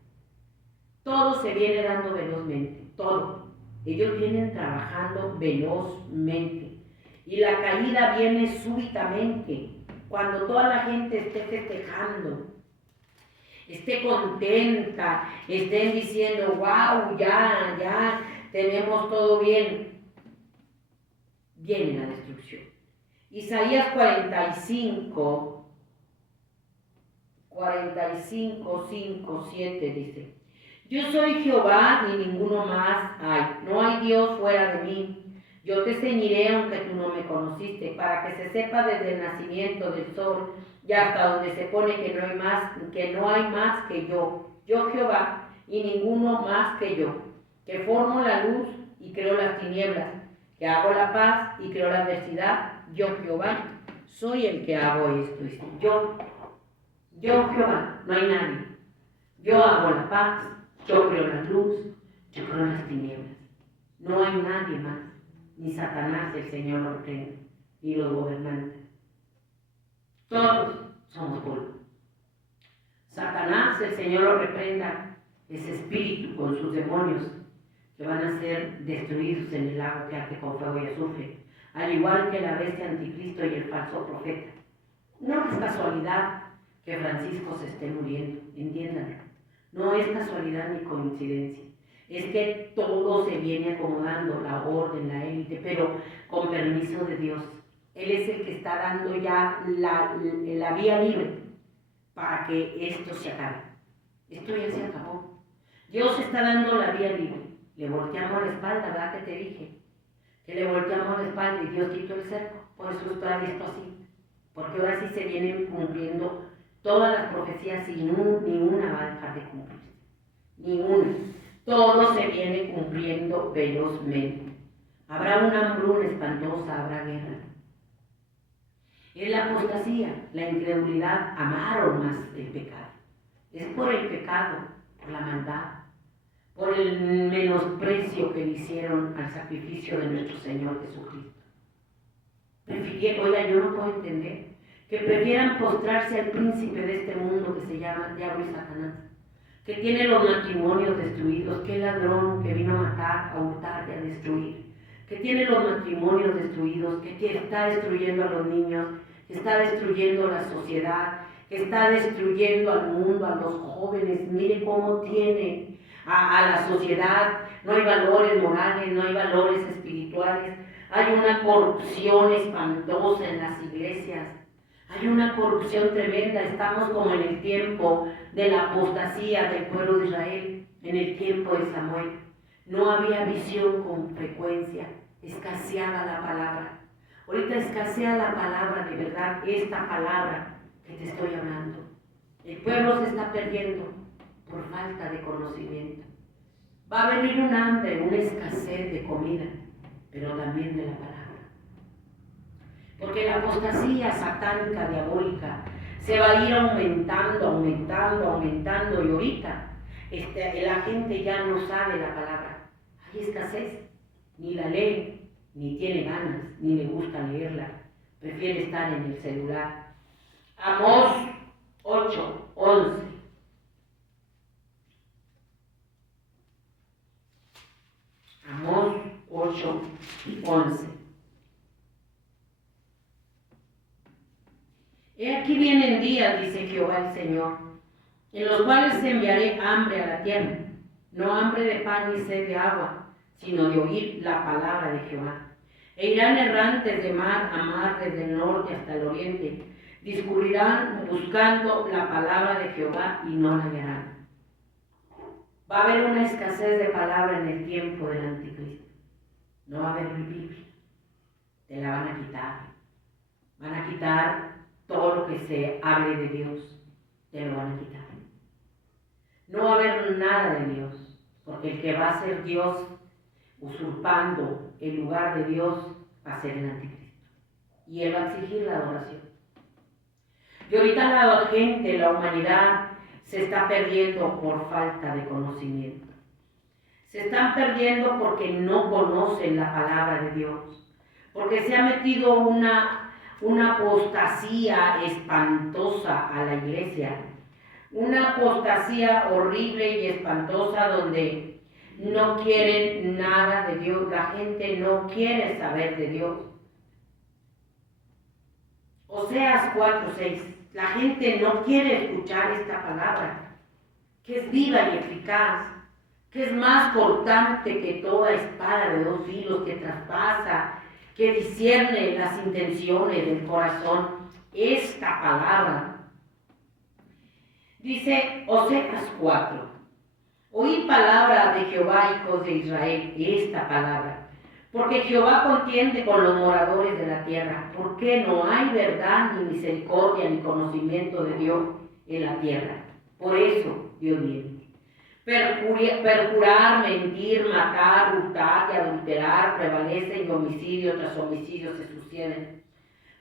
Todo se viene dando velozmente, todo. Ellos vienen trabajando velozmente. Y la caída viene súbitamente, cuando toda la gente esté festejando, esté contenta, estén diciendo, wow, ya, tenemos todo bien. Viene la destrucción. Isaías 45, 5, 7 dice, yo soy Jehová y ninguno más hay, no hay Dios fuera de mí. Yo te ceñiré aunque tú no me conociste, para que se sepa desde el nacimiento del sol y hasta donde se pone que no hay más que yo Jehová y ninguno más que yo, que formo la luz y creo las tinieblas, que hago la paz y creo la adversidad. Yo Jehová soy el que hago esto. Yo Jehová, no hay nadie. Yo hago la paz, yo creo la luz, yo creo las tinieblas. No hay nadie más, ni Satanás, el Señor lo reprende, ni los gobernantes. Todos somos polvo. Satanás, el Señor lo reprenda, ese espíritu con sus demonios que van a ser destruidos en el lago que arde con fuego y azufre, al igual que la bestia anticristo y el falso profeta. No es casualidad que Francisco se esté muriendo, entiéndanlo. No es casualidad ni coincidencia. Es que todo se viene acomodando, la orden, la élite, pero con permiso de Dios. Él es el que está dando ya la vía libre para que esto se acabe. Esto ya se acabó. Dios está dando la vía libre. Le volteamos la espalda, ¿verdad que te dije? Que le volteamos la espalda y Dios quitó el cerco. Por eso está esto así. Porque ahora sí se vienen cumpliendo todas las profecías y ni una va a dejar de cumplirse. Ni una. Todo se viene cumpliendo velozmente. Habrá una hambruna espantosa, habrá guerra. Es la apostasía, la incredulidad, amaron más el pecado. Es por el pecado, por la maldad, por el menosprecio que le hicieron al sacrificio de nuestro Señor Jesucristo. Oiga, yo no puedo entender que prefieran postrarse al príncipe de este mundo que se llama Diablo y Satanás, que tiene los matrimonios destruidos, que ladrón que vino a matar, a hurtar y a destruir, que tiene los matrimonios destruidos, que está destruyendo a los niños, que está destruyendo la sociedad, que está destruyendo al mundo, a los jóvenes. Mire cómo tiene a la sociedad. No hay valores morales, no hay valores espirituales. Hay una corrupción espantosa en las iglesias. Hay una corrupción tremenda. Estamos como en el tiempo de la apostasía del pueblo de Israel, en el tiempo de Samuel. No había visión con frecuencia, escaseaba la palabra. Ahorita escasea la palabra de verdad, esta palabra que te estoy hablando. El pueblo se está perdiendo por falta de conocimiento. Va a venir un hambre, una escasez de comida, pero también de la palabra. Porque la apostasía satánica, diabólica, se va a ir aumentando, y ahorita la gente ya no sabe la palabra. Hay escasez, ni la lee, ni tiene ganas, ni le gusta leerla, prefiere estar en el celular. Amós 8:11. Amós 8:11. He aquí vienen días, dice Jehová el Señor, en los cuales enviaré hambre a la tierra, no hambre de pan ni sed de agua, sino de oír la palabra de Jehová. E irán errantes de mar a mar, desde el norte hasta el oriente, discurrirán buscando la palabra de Jehová y no la hallarán. Va a haber una escasez de palabra en el tiempo del anticristo. No va a haber Biblia. Te la van a quitar. Van a quitar todo lo que se hable de Dios. Te lo van a quitar. No va a haber nada de Dios, porque el que va a ser Dios usurpando el lugar de Dios va a ser el anticristo. Y él va a exigir la adoración. Y ahorita la gente, la humanidad, se está perdiendo por falta de conocimiento. Se están perdiendo porque no conocen la palabra de Dios, porque se ha metido una apostasía espantosa a la iglesia, una apostasía horrible y espantosa donde no quieren nada de Dios, la gente no quiere saber de Dios. Oseas 4:6, la gente no quiere escuchar esta palabra, que es viva y eficaz, que es más cortante que toda espada de 2 filos, que traspasa, que discierne las intenciones del corazón. Esta palabra, dice Oseas 4, oíd palabra de Jehová, hijos de Israel, esta palabra. Porque Jehová contiende con los moradores de la tierra, porque no hay verdad, ni misericordia, ni conocimiento de Dios en la tierra. Por eso Dios viene. Perjurar, mentir, matar, hurtar y adulterar prevalecen, y homicidio tras homicidio se suceden.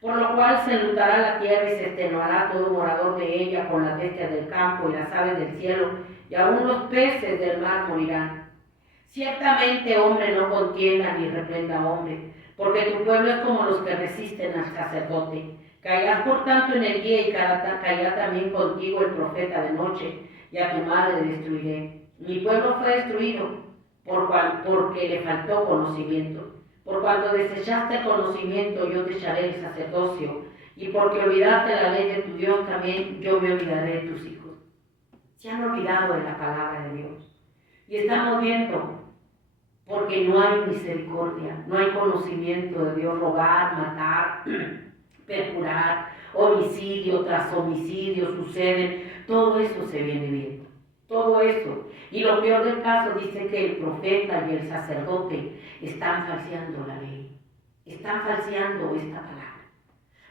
Por lo cual se enlutará la tierra y se extenuará todo morador de ella con las bestias del campo y las aves del cielo, y aún los peces del mar morirán. Ciertamente hombre no contienda ni reprenda hombre, porque tu pueblo es como los que resisten al sacerdote. Caerás por tanto en el día y caerá también contigo el profeta de noche, y a tu madre destruiré. Mi pueblo fue destruido porque le faltó conocimiento. Por cuanto desechaste el conocimiento, yo te echaré el sacerdocio, y porque olvidaste la ley de tu Dios, también yo me olvidaré de tus hijos. Se han olvidado de la palabra de Dios. Y estamos viendo, porque no hay misericordia, no hay conocimiento de Dios, robar, matar, perjurar, homicidio tras homicidio suceden, todo eso se viene viendo, todo eso. Y lo peor del caso dice que el profeta y el sacerdote están falseando la ley, están falseando esta palabra.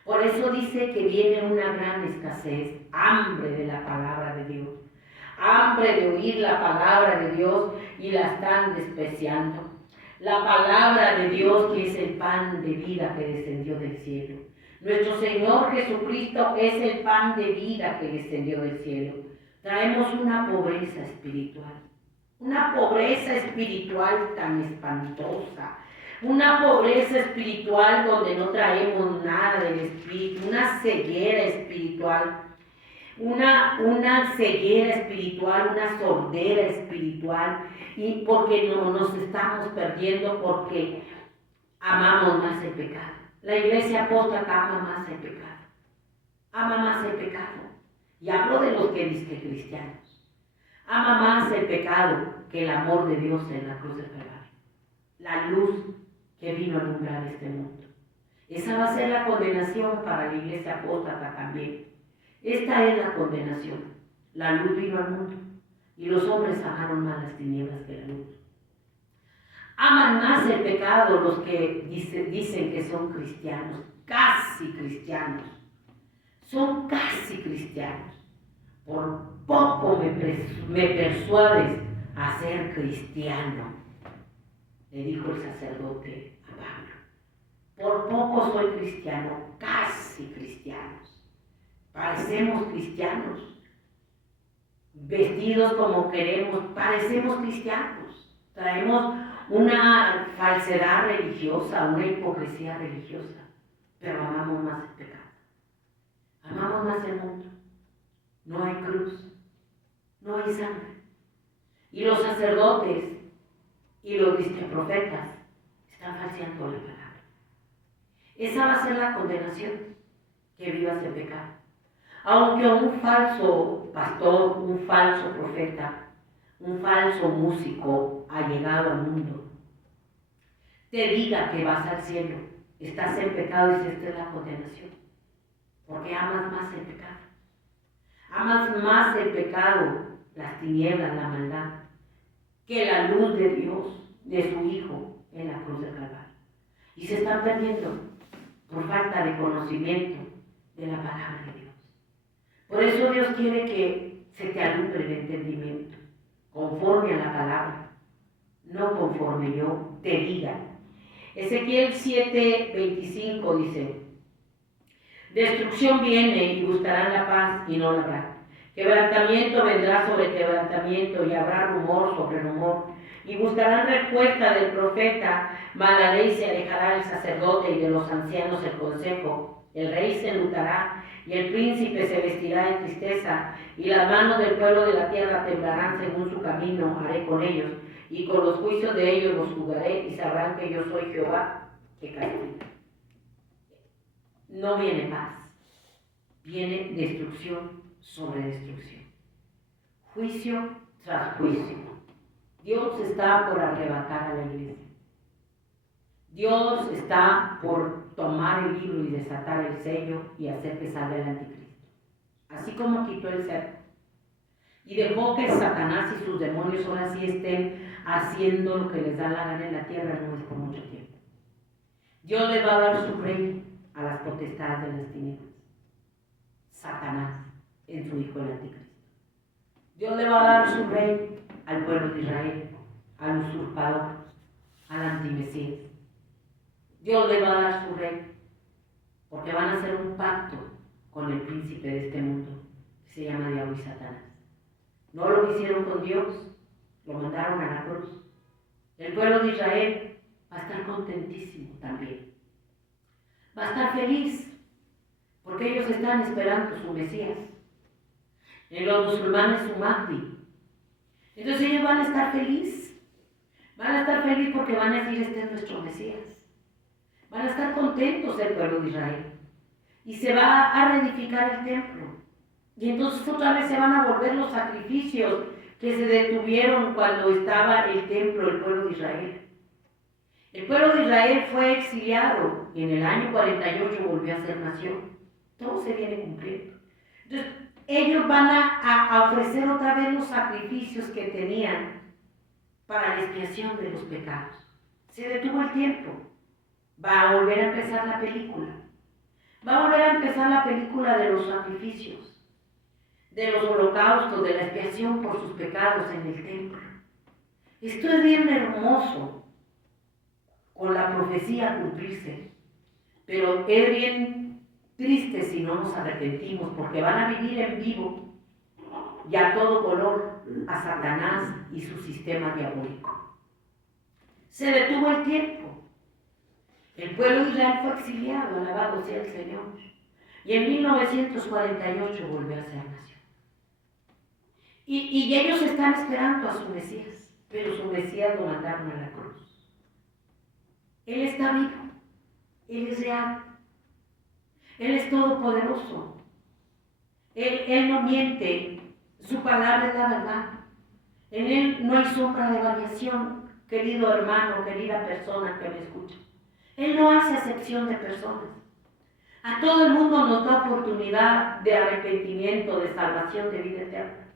Por eso dice que viene una gran escasez, hambre de la palabra de Dios. Hambre de oír la palabra de Dios y la están despreciando. La palabra de Dios, que es el pan de vida que descendió del cielo. Nuestro Señor Jesucristo es el pan de vida que descendió del cielo. Traemos una pobreza espiritual tan espantosa, una pobreza espiritual donde no traemos nada del Espíritu, una ceguera espiritual. Una ceguera espiritual, una sordera espiritual, y porque no nos estamos perdiendo porque amamos más el pecado. La iglesia apóstata ama más el pecado, y hablo de los que dicen cristianos. Ama más el pecado que el amor de Dios en la cruz del Calvario, la luz que vino a alumbrar este mundo. Esa va a ser la condenación para la iglesia apóstata también. Esta es la condenación. La luz vino al mundo y los hombres amaron más las tinieblas que la luz. Aman más el pecado los que dicen que son cristianos, casi cristianos. Son casi cristianos. Por poco me persuades a ser cristiano, le dijo el sacerdote a Pablo. Por poco soy cristiano, casi cristianos. Parecemos cristianos, vestidos como queremos, parecemos cristianos. Traemos una falsedad religiosa, una hipocresía religiosa, pero amamos más el pecado. Amamos más el mundo. No hay cruz, no hay sangre. Y los sacerdotes y los profetas están falseando la palabra. Esa va a ser la condenación, que vivas en pecado. Aunque un falso pastor, un falso profeta, un falso músico ha llegado al mundo, te diga que vas al cielo, estás en pecado y esta es la condenación, porque amas más el pecado. Amas más el pecado, las tinieblas, la maldad, que la luz de Dios, de su Hijo en la cruz del Calvario. Y se están perdiendo por falta de conocimiento de la palabra de Dios. Por eso Dios quiere que se te alumbre el entendimiento, conforme a la palabra, no conforme yo te diga. Ezequiel 7:25 dice: destrucción viene y buscarán la paz y no la habrá. Quebrantamiento vendrá sobre quebrantamiento y habrá rumor sobre rumor. Y buscarán respuesta del profeta, mas la ley se alejará del sacerdote y de los ancianos el consejo. El rey se enlutará y el príncipe se vestirá de tristeza, y las manos del pueblo de la tierra temblarán según su camino, haré con ellos, y con los juicios de ellos los juzgaré, y sabrán que yo soy Jehová, que castiga. No viene paz, viene destrucción sobre destrucción, juicio tras juicio. Dios está por arrebatar a la iglesia. Dios está por tomar el libro y desatar el sello y hacer que salga el anticristo. Así como quitó el cerco y dejó que Satanás y sus demonios ahora sí estén haciendo lo que les da la gana en la tierra, no es por mucho tiempo. Dios les va a dar su rey a las potestades de las tinieblas. Satanás en su hijo el anticristo. Dios le va a dar su rey al pueblo de Israel, al usurpador, al antimesías. Dios le va a dar su rey, porque van a hacer un pacto con el príncipe de este mundo, que se llama Diablo y Satanás. No lo hicieron con Dios, lo mandaron a la cruz. El pueblo de Israel va a estar contentísimo también. Va a estar feliz, porque ellos están esperando su Mesías. En los musulmanes su Mahdi. Entonces ellos van a estar felices. Van a estar felices porque van a decir, este es nuestro Mesías. Van a estar contentos el pueblo de Israel. Y se va a reedificar el templo. Y entonces otra vez se van a volver los sacrificios que se detuvieron cuando estaba el templo, el pueblo de Israel. El pueblo de Israel fue exiliado y en el año 48 volvió a ser nación. Todo se viene cumpliendo. Entonces, ellos van a ofrecer otra vez los sacrificios que tenían para la expiación de los pecados. Se detuvo el tiempo. Va a volver a empezar la película. Va a volver a empezar la película de los sacrificios, de los holocaustos, de la expiación por sus pecados en el templo. Esto es bien hermoso, con la profecía cumplirse, pero es bien triste si no nos arrepentimos, porque van a vivir en vivo y a todo color a Satanás y su sistema diabólico. Se detuvo el tiempo. El pueblo de Israel fue exiliado, alabado sea el Señor. Y en 1948 volvió a ser nación. Y ellos están esperando a su Mesías, pero su Mesías lo mandaron a la cruz. Él está vivo, Él es real, Él es todopoderoso, Él no miente, su palabra es la verdad. En Él no hay sombra de variación, querido hermano, querida persona que me escucha. Él no hace acepción de personas. A todo el mundo nos da oportunidad de arrepentimiento, de salvación, de vida eterna.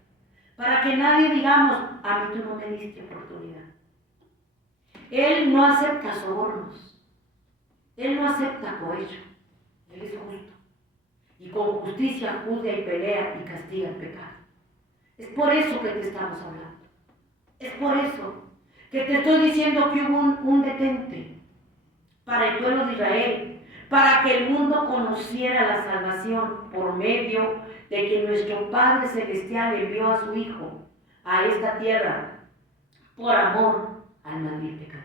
Para que nadie digamos, a mí tú no me diste oportunidad. Él no acepta sobornos. Él no acepta cohecho. Él es justo. Y con justicia juzga y pelea y castiga el pecado. Es por eso que te estamos hablando. Es por eso que te estoy diciendo que hubo un detente para el pueblo de Israel, para que el mundo conociera la salvación por medio de que nuestro Padre Celestial envió a su Hijo a esta tierra por amor al maldito pecador.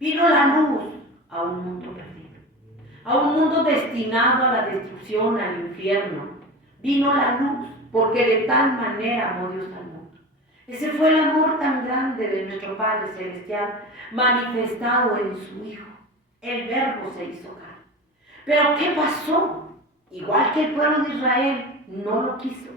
Vino la luz a un mundo perdido, a un mundo destinado a la destrucción, al infierno. Vino la luz porque de tal manera amó Dios al mundo. Ese fue el amor tan grande de nuestro Padre Celestial manifestado en su Hijo. El Verbo se hizo carne. Pero ¿qué pasó? Igual que el pueblo de Israel no lo quiso,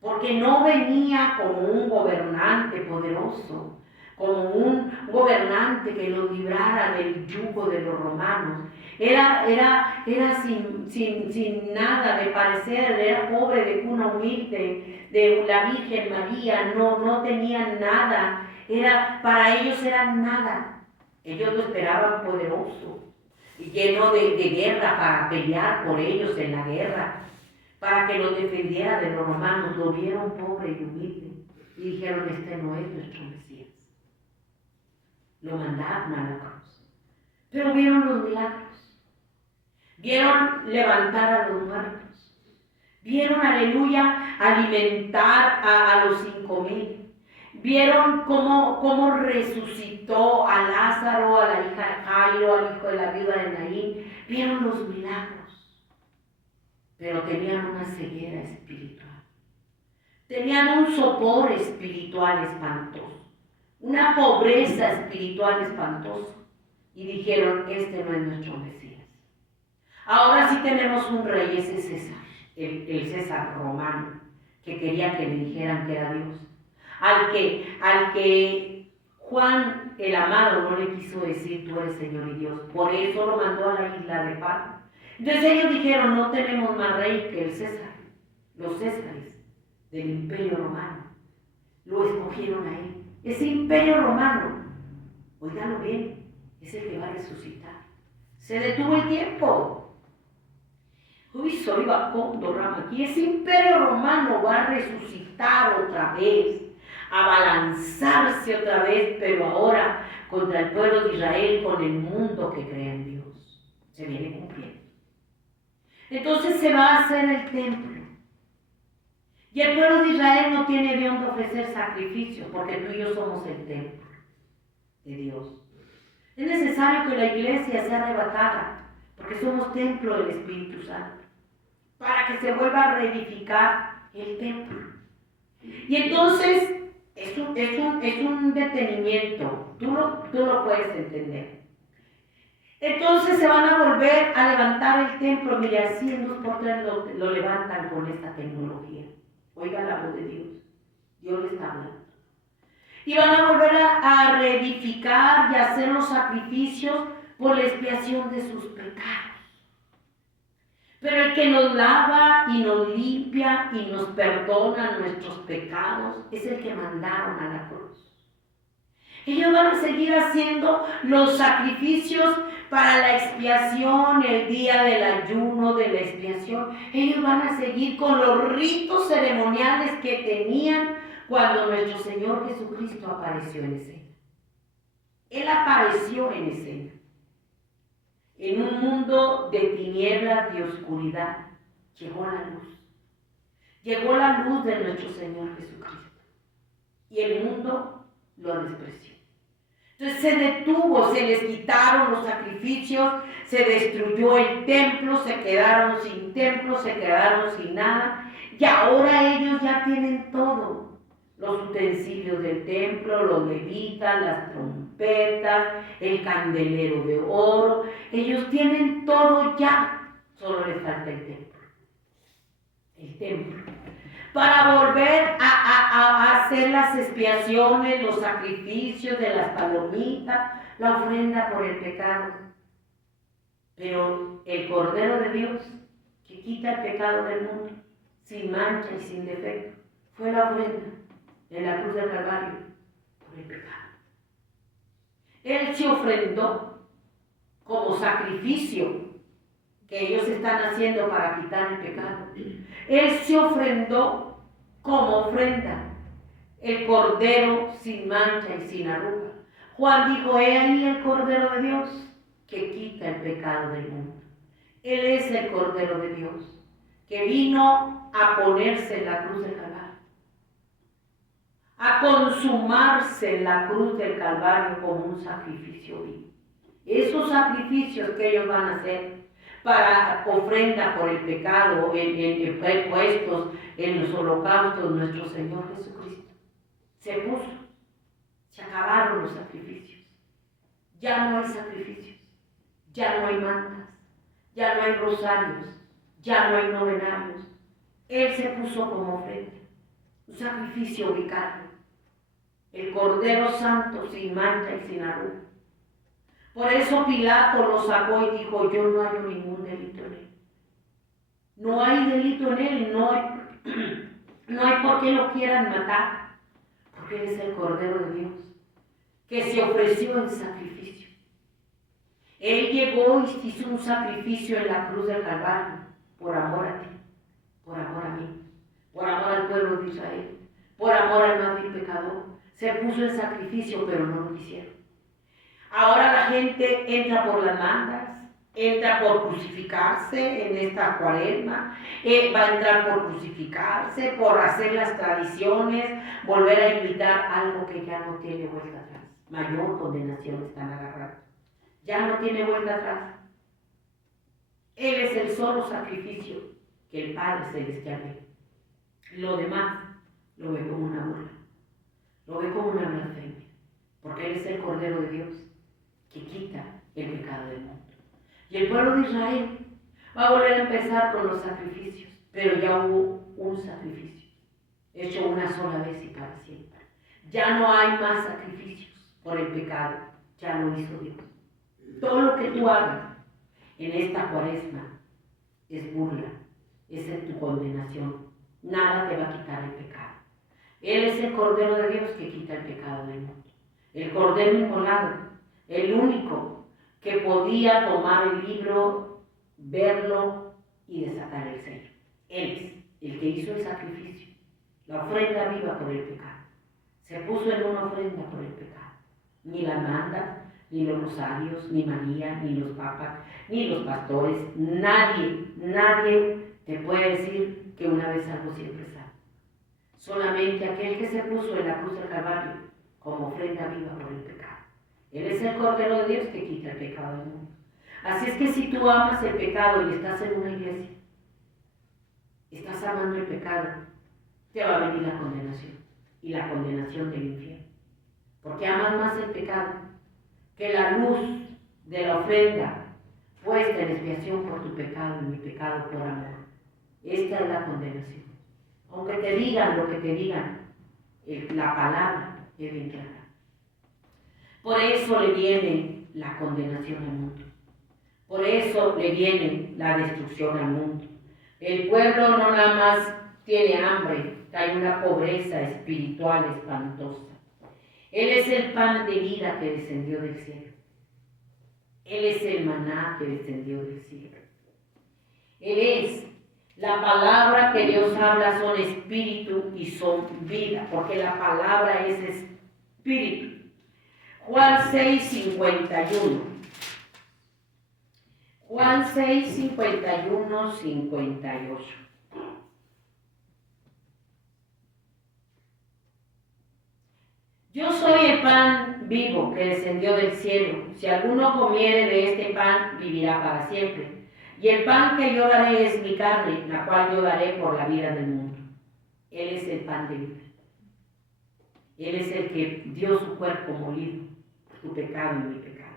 porque no venía como un gobernante poderoso, como un gobernante que lo librara del yugo de los romanos. Era sin nada de parecer, era pobre, de cuna humilde, de la Virgen María, no tenían nada, para ellos era nada. Ellos lo esperaban poderoso y lleno de guerra para pelear por ellos en la guerra, para que los defendiera de los romanos. Lo vieron pobre y humilde y dijeron, este no es nuestro Mesías. Lo mandaron a la cruz. Pero vieron los milagros, vieron levantar a los muertos, vieron, aleluya, alimentar a los 5,000. Vieron cómo resucitó a Lázaro, a la hija de Jairo, al hijo de la viuda de Naín. Vieron los milagros, pero tenían una ceguera espiritual. Tenían un sopor espiritual espantoso, una pobreza espiritual espantosa. Y dijeron, este no es nuestro Mesías. Ahora sí tenemos un rey, ese César, el César romano, que quería que le dijeran que era Dios. Al que Juan el amado no le quiso decir, tú eres Señor y Dios. Por eso lo mandó a la isla de Patmos. Entonces ellos dijeron, no tenemos más rey que el César. Los Césares del Imperio Romano lo escogieron a él. Ese Imperio Romano, oígalo bien, es el que va a resucitar. Se detuvo el tiempo. Aquí ese Imperio Romano va a resucitar otra vez, a balanzarse otra vez, pero ahora contra el pueblo de Israel, con el mundo que cree en Dios. Se viene cumpliendo. Entonces se va a hacer el templo. Y el pueblo de Israel no tiene de dónde ofrecer sacrificios, porque tú y yo somos el templo de Dios. Es necesario que la iglesia sea arrebatada, porque somos templo del Espíritu Santo, para que se vuelva a reedificar el templo. Y entonces es un detenimiento, tú lo puedes entender. Entonces se van a volver a levantar el templo, mire, así en 2x3 lo levantan con esta tecnología. Oiga la voz de Dios, Dios le está hablando. Y van a volver a reedificar y a hacer los sacrificios por la expiación de sus pecados. Pero el que nos lava y nos limpia y nos perdona nuestros pecados es el que mandaron a la cruz. Ellos van a seguir haciendo los sacrificios para la expiación, el día del ayuno, de la expiación. Ellos van a seguir con los ritos ceremoniales que tenían cuando nuestro Señor Jesucristo apareció en escena. Él apareció en escena. En un mundo de tinieblas, de oscuridad, llegó la luz. Llegó la luz de nuestro Señor Jesucristo. Y el mundo lo despreció. Entonces se detuvo, se les quitaron los sacrificios, se destruyó el templo, se quedaron sin templo, se quedaron sin nada. Y ahora ellos ya tienen todo. Los utensilios del templo, los levitas, las trompetas, el candelero de oro. Ellos tienen todo ya, solo les falta el templo. El templo. Para volver a hacer las expiaciones, los sacrificios de las palomitas, la ofrenda por el pecado. Pero el Cordero de Dios, que quita el pecado del mundo, sin mancha y sin defecto, fue la ofrenda en la cruz del Calvario por el pecado. Él se ofrendó como sacrificio que ellos están haciendo para quitar el pecado. Él se ofrendó como ofrenda, el Cordero sin mancha y sin arruga. Juan dijo, he ahí el Cordero de Dios que quita el pecado del mundo. Él es el Cordero de Dios que vino a ponerse en la cruz del Calvario, a consumarse en la cruz del Calvario como un sacrificio vivo. Esos sacrificios que ellos van a hacer para ofrenda por el pecado, puestos en los holocaustos, nuestro Señor Jesucristo se puso, se acabaron los sacrificios. Ya no hay sacrificios, ya no hay mantas, ya no hay rosarios, ya no hay novenarios. Él se puso como ofrenda, un sacrificio vicario, el Cordero Santo sin mancha y sin arruga. Por eso Pilato lo sacó y dijo, yo no hallo ningún delito en él. No hay delito en él, no hay por qué lo quieran matar, porque él es el Cordero de Dios, que se ofreció en sacrificio. Él llegó y hizo un sacrificio en la cruz del Calvario, por amor a ti, por amor a mí, por amor al pueblo de Israel, por amor al más vil pecador. Se puso en sacrificio, pero no lo quisieron. Ahora la gente entra por las mandas, entra por crucificarse en esta cuaresma, va a entrar por crucificarse, por hacer las tradiciones, volver a invitar algo que ya no tiene vuelta atrás. Mayor condenación están agarrando. Ya no tiene vuelta atrás. Él es el solo sacrificio que el Padre Celestial ve. Lo demás lo ve como una burla, lo ve como una blasfemia, porque Él es el Cordero de Dios que quita el pecado del mundo. Y el pueblo de Israel va a volver a empezar con los sacrificios, pero ya hubo un sacrificio, hecho una sola vez y para siempre. Ya no hay más sacrificios por el pecado, ya lo hizo Dios. Todo lo que tú hagas en esta cuaresma es burla, es en tu condenación. Nada te va a quitar el pecado. Él es el Cordero de Dios que quita el pecado del mundo. El Cordero inmolado, el único que podía tomar el libro, verlo y desatar el sello. Él es el que hizo el sacrificio, la ofrenda viva por el pecado. Se puso en una ofrenda por el pecado. Ni la manda, ni los rosarios, ni María, ni los papas, ni los pastores, nadie te puede decir que una vez salvo siempre salvo. Solamente aquel que se puso en la cruz del Calvario como ofrenda viva por el pecado. Él es el Cordero de Dios que quita el pecado del mundo. Así es que si tú amas el pecado y estás en una iglesia, estás amando el pecado, te va a venir la condenación y la condenación del infierno. Porque amas más el pecado que la luz de la ofrenda puesta en expiación por tu pecado y mi pecado por amor. Esta es la condenación. Aunque te digan lo que te digan, la palabra es bien clara. Por eso le viene la condenación al mundo. Por eso le viene la destrucción al mundo. El pueblo no nada más tiene hambre, hay una pobreza espiritual espantosa. Él es el pan de vida que descendió del cielo. Él es el maná que descendió del cielo. Él es la palabra que Dios habla, son espíritu y son vida, porque la palabra es espíritu. Juan 6:51. Juan 6:51, 58. Yo soy el pan vivo que descendió del cielo. Si alguno comiere de este pan, vivirá para siempre. Y el pan que yo daré es mi carne, la cual yo daré por la vida del mundo. Él es el pan de vida. Él es el que dio su cuerpo molido, tu pecado y mi pecado.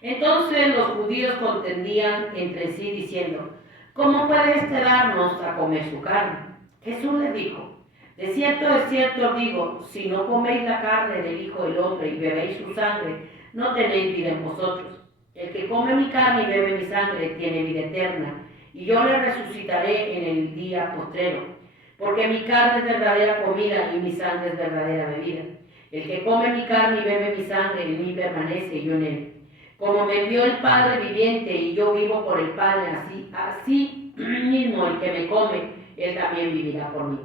Entonces los judíos contendían entre sí diciendo, ¿cómo puede este darnos a comer su carne? Jesús les dijo, de cierto os digo, si no coméis la carne del Hijo del Hombre y bebéis su sangre, no tenéis vida en vosotros. El que come mi carne y bebe mi sangre tiene vida eterna, y yo le resucitaré en el día postrero, porque mi carne es verdadera comida y mi sangre es verdadera bebida. El que come mi carne y bebe mi sangre, en mí permanece y yo en él. Como me envió el Padre viviente y yo vivo por el Padre, así mismo el que me come, él también vivirá por mí.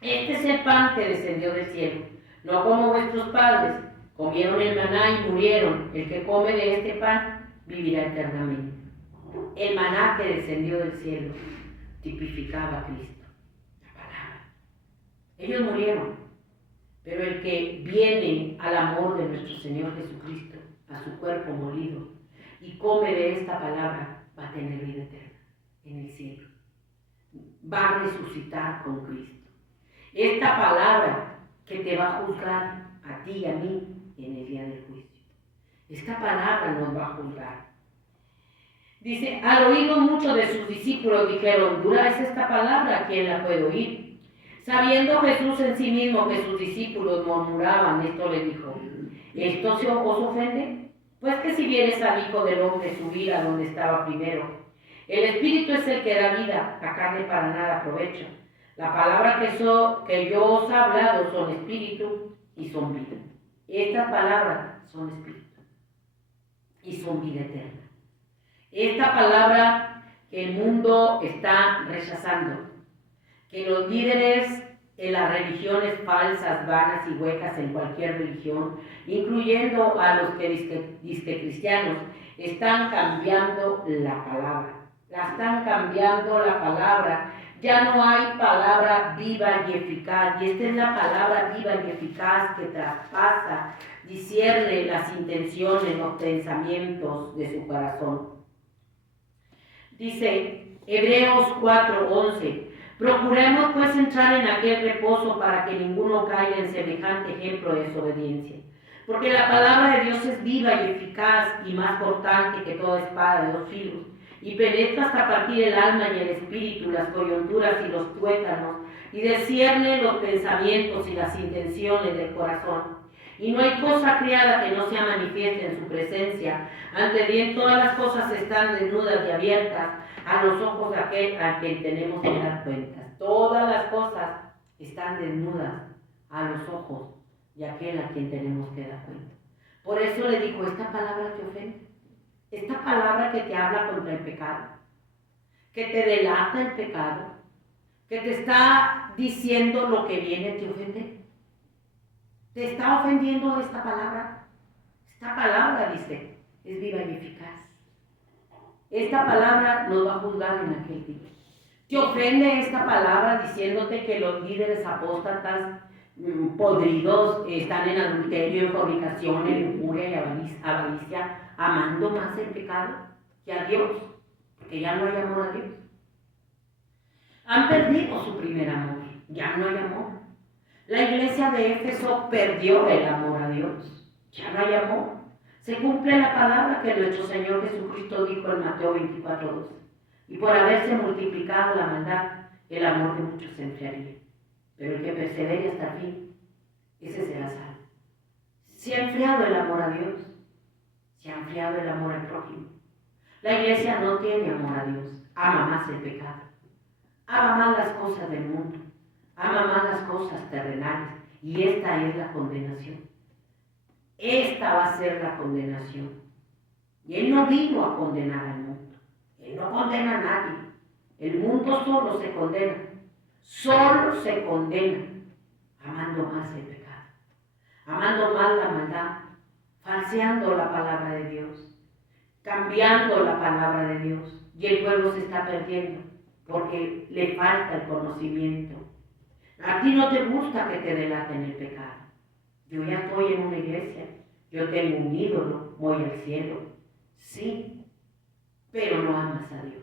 Este es el pan que descendió del cielo, no como vuestros padres, comieron el maná y murieron. El que come de este pan vivirá eternamente. El maná que descendió del cielo tipificaba a Cristo, la palabra. Ellos murieron, pero el que viene al amor de nuestro Señor Jesucristo, a su cuerpo molido, y come de esta palabra, va a tener vida eterna en el cielo. Va a resucitar con Cristo. Esta palabra que te va a juzgar a ti y a mí en el día del juicio. Esta palabra nos va a juzgar. Dice, al oírlo muchos de sus discípulos dijeron, dura es esta palabra, ¿quién la puede oír? Sabiendo Jesús en sí mismo que sus discípulos murmuraban, esto le dijo, ¿esto os ofende? Pues que si vienes al Hijo del Hombre subir a donde estaba primero. El Espíritu es el que da vida, la carne para nada aprovecha. La palabra que yo os he hablado son espíritu y son vida. Estas palabras son espíritu y son vida eterna. Esta palabra que el mundo está rechazando, que los líderes en las religiones falsas, vanas y huecas en cualquier religión, incluyendo a los que disque cristianos, están cambiando la palabra. La están cambiando la palabra. Ya no hay palabra viva y eficaz. Y esta es la palabra viva y eficaz que traspasa, discierne las intenciones, los pensamientos de su corazón. Dice Hebreos 4:11. Procuremos pues entrar en aquel reposo para que ninguno caiga en semejante ejemplo de desobediencia. Porque la palabra de Dios es viva y eficaz y más cortante que toda espada de 2 filos, y penetra hasta partir el alma y el espíritu, las coyunturas y los tuétanos, y discierne los pensamientos y las intenciones del corazón. Y no hay cosa criada que no sea manifiesta en su presencia. Ante bien todas las cosas están desnudas y abiertas a los ojos de aquel a quien tenemos que dar cuentas. Todas las cosas están desnudas a los ojos de aquel a quien tenemos que dar cuenta. Por eso le digo, esta palabra te ofende. Esta palabra que te habla contra el pecado, que te delata el pecado, que te está diciendo lo que viene, te ofende. Te está ofendiendo esta palabra. Esta palabra, dice, es viva y eficaz. Esta palabra nos va a juzgar en aquel día. Te ofende esta palabra diciéndote que los líderes apóstatas podridos están en adulterio, en fornicación, en lujuria y avaricia, amando más el pecado que a Dios, porque ya no hay amor a Dios. Han perdido su primer amor, ya no hay amor. La iglesia de Éfeso perdió el amor a Dios, ya no hay amor. Se cumple la palabra que nuestro Señor Jesucristo dijo en Mateo 24:12. Y por haberse multiplicado la maldad, el amor de muchos se enfriaría. Pero el que persevere hasta el fin, ese será salvo. Se ha enfriado el amor a Dios, se ha enfriado el amor al prójimo. La iglesia no tiene amor a Dios, ama más el pecado, ama más las cosas del mundo, ama más las cosas terrenales, y esta es la condenación. Esta va a ser la condenación. Y Él no vino a condenar al mundo, Él no condena a nadie. El mundo solo se condena, amando más el pecado, amando más la maldad, falseando la palabra de Dios, cambiando la palabra de Dios. Y el pueblo se está perdiendo porque le falta el conocimiento. A ti no te gusta que te delaten el pecado. Yo ya estoy en una iglesia, yo tengo un ídolo, voy al cielo. Sí, pero no amas a Dios,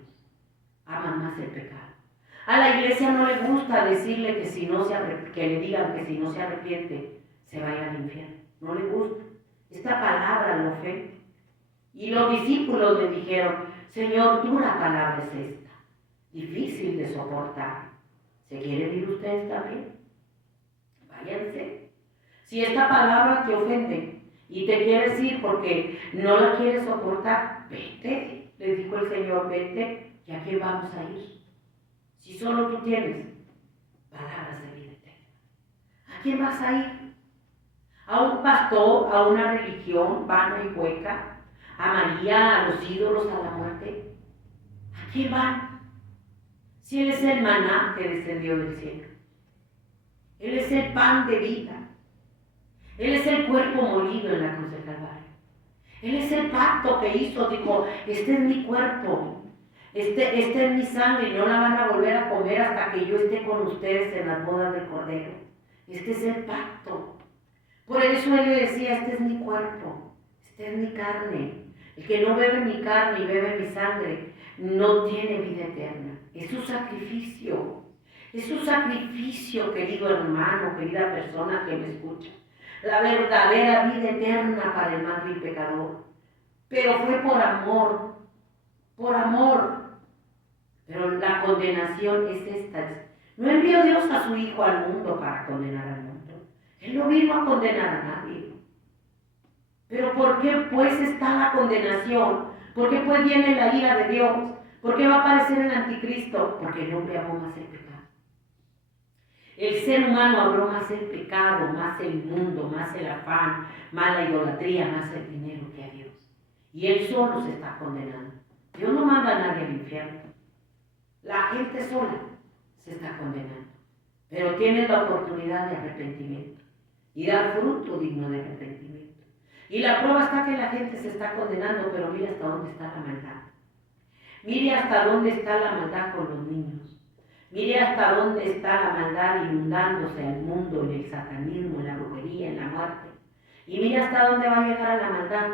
amas más el pecado. A la iglesia no le gusta decirle que que le digan que si no se arrepiente, se vaya al infierno. No le gusta. Esta palabra lo ofende. Y los discípulos le dijeron, Señor, dura palabra es esta, difícil de soportar. ¿Se quieren ir ustedes también? Váyanse. Si esta palabra te ofende y te quieres ir porque no la quieres soportar, vete. Les dijo el Señor, vete, ¿y a quién vamos a ir? Si solo tú tienes palabras de vida eterna, ¿a quién vas a ir? ¿A un pastor, a una religión vana y hueca? ¿A María, a los ídolos, a la muerte? ¿A quién van? Si Él es el maná que descendió del cielo, Él es el pan de vida, Él es el cuerpo molido en la cruz del Calvario, Él es el pacto que hizo, dijo, este es mi cuerpo, este es mi sangre, y no la van a volver a comer hasta que yo esté con ustedes en las bodas del Cordero. Este es el pacto. Por eso Él le decía, este es mi cuerpo, esta es mi carne. El que no bebe mi carne y bebe mi sangre no tiene vida eterna. Es su sacrificio. Es su sacrificio, querido hermano, querida persona que me escucha. La verdadera vida eterna para el más vil pecador. Pero fue por amor. Por amor. Pero la condenación es esta. No envió Dios a su Hijo al mundo para condenar al mundo. Él no vino a condenar a nadie. Pero ¿por qué pues está la condenación? ¿Por qué pues viene la ira de Dios? ¿Por qué va a aparecer el anticristo? Porque el hombre amó más el pecado. El ser humano amó más el pecado, más el mundo, más el afán, más la idolatría, más el dinero que a Dios. Y Él solo se está condenando. Dios no manda a nadie al infierno. La gente sola se está condenando. pero tienes la oportunidad de arrepentimiento y dar fruto digno de arrepentimiento. Y la prueba está que la gente se está condenando, pero mira hasta dónde está la maldad. Mire hasta dónde está la maldad con los niños. Mire hasta dónde está la maldad inundándose al mundo, en el satanismo, en la brujería, en la muerte. Y mire hasta dónde va a llegar a la maldad,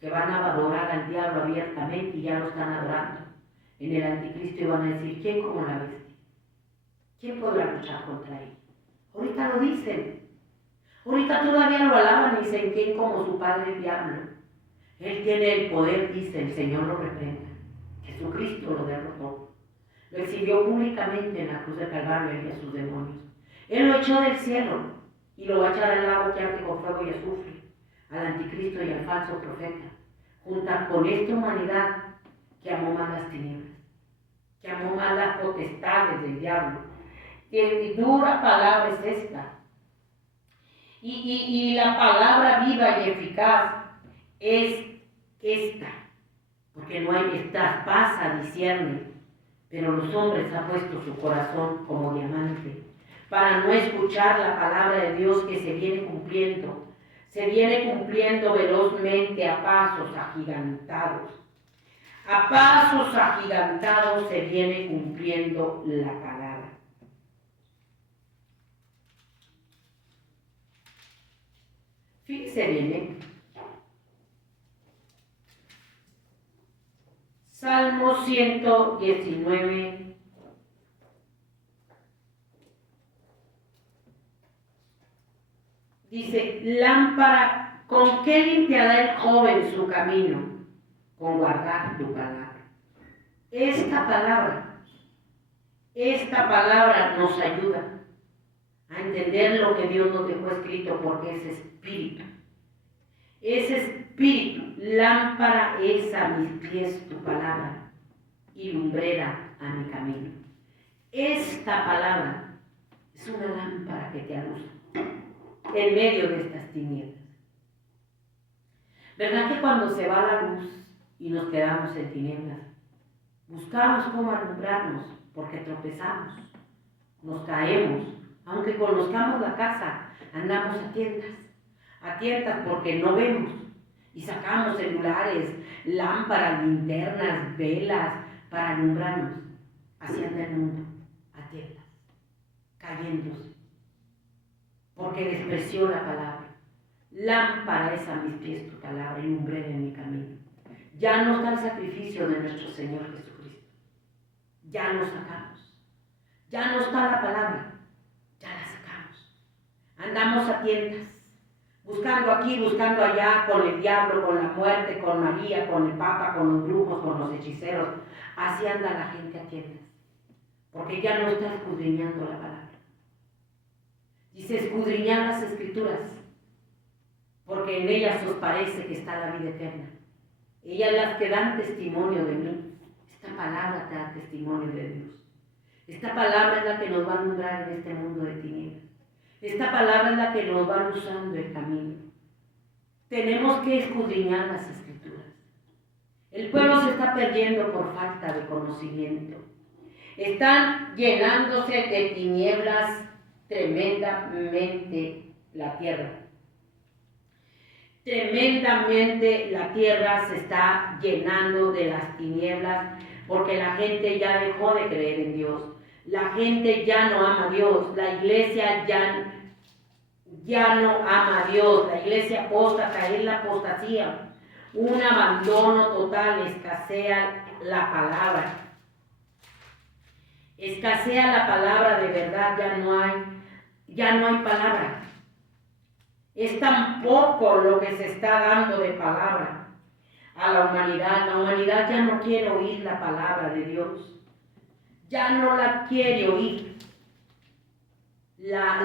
que van a adorar al diablo abiertamente y ya lo están adorando. En el anticristo y van a decir, ¿quién como la bestia? ¿Quién podrá luchar contra él? Ahorita lo dicen. Ahorita todavía lo alaban y dicen, ¿quién como su padre el diablo? Él tiene el poder, dice, el Señor lo reprenda. Jesucristo lo derrotó. Lo exhibió públicamente en la cruz de Calvario y a sus demonios. Él lo echó del cielo y lo va a echar al lago que arde con fuego y azufre, al anticristo y al falso profeta, junto con esta humanidad que amó más las tinieblas, que amó más las potestades del diablo. Qué dura palabra es esta. Y la palabra viva y eficaz es esta, porque no hay, esta pasa, discierne, pero los hombres han puesto su corazón como diamante, para no escuchar la palabra de Dios que se viene cumpliendo velozmente a pasos agigantados. A pasos agigantados se viene cumpliendo la palabra. Fíjense bien, Salmo 119. Dice, lámpara, ¿con qué limpiará el joven su camino? Con guardar tu palabra. Esta palabra nos ayuda a entender lo que Dios nos dejó escrito, porque es espíritu. Es espíritu. Lámpara es a mis pies tu palabra y lumbrera a mi camino. Esta palabra es una lámpara que te alumbra en medio de estas tinieblas. ¿Verdad que cuando se va la luz y nos quedamos en tinieblas, buscamos cómo alumbrarnos porque tropezamos, nos caemos, aunque conozcamos la casa, andamos a tientas porque no vemos y sacamos celulares, lámparas, linternas, velas para alumbrarnos. Así anda el mundo, a tientas, cayéndose, porque despreció la palabra. Lámpara es a mis pies tu palabra y lumbrera en mi camino. Ya no está el sacrificio de nuestro Señor Jesucristo. Ya lo sacamos. Ya no está la palabra. Ya la sacamos. Andamos a tientas, buscando aquí, buscando allá, con el diablo, con la muerte, con María, con el Papa, con los brujos, con los hechiceros. Así anda la gente a tientas, porque ya no está escudriñando la palabra. Dice, escudriñad las Escrituras, porque en ellas os parece que está la vida eterna. Ellas las que dan testimonio de mí. Esta palabra te da testimonio de Dios. Esta palabra es la que nos va a alumbrar en este mundo de tinieblas. Esta palabra es la que nos va usando el camino. Tenemos que escudriñar las Escrituras. El pueblo se está perdiendo por falta de conocimiento. Están llenándose de tinieblas tremendamente la tierra. Tremendamente la tierra se está llenando de las tinieblas porque la gente ya dejó de creer en Dios. La gente ya no ama a Dios. La iglesia ya no ama a Dios. La iglesia apóstata es la apostasía. Un abandono total, escasea la palabra. Escasea la palabra de verdad, ya no hay palabra. Es tan poco lo que se está dando de palabra a la humanidad. La humanidad ya no quiere oír la palabra de Dios. Ya no la quiere oír. La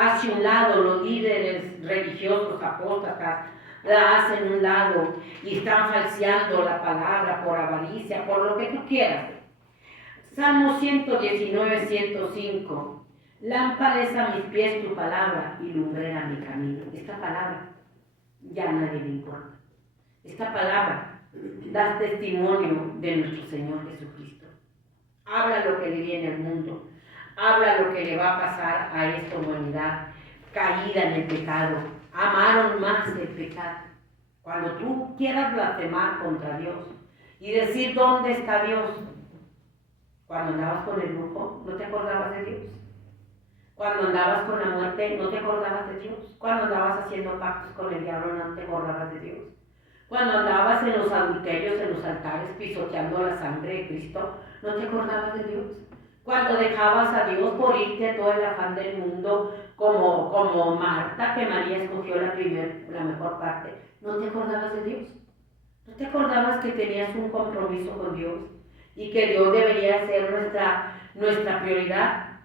hace un lado, los líderes religiosos apóstatas la hacen un lado y están falseando la palabra por avaricia, por lo que tú quieras. Salmo 119, 105. Lámpara es a mis pies tu palabra y lumbrera mi camino. Esta palabra ya a nadie le importa. Esta palabra da testimonio de nuestro Señor Jesucristo. Habla lo que le viene al mundo. habla lo que le va a pasar a esta humanidad caída en el pecado. Amaron más el pecado. Cuando tú quieras blasfemar contra Dios y decir dónde está Dios, cuando andabas con el brujo, no te acordabas de Dios. Cuando andabas con la muerte, no te acordabas de Dios. Cuando andabas haciendo pactos con el diablo, no te acordabas de Dios. Cuando andabas en los adulterios, en los altares, pisoteando la sangre de Cristo, no te acordabas de Dios. Cuando dejabas a Dios por irte a todo el afán del mundo, como Marta, que María escogió la mejor parte, no te acordabas de Dios. No te acordabas que tenías un compromiso con Dios y que Dios debería ser nuestra prioridad.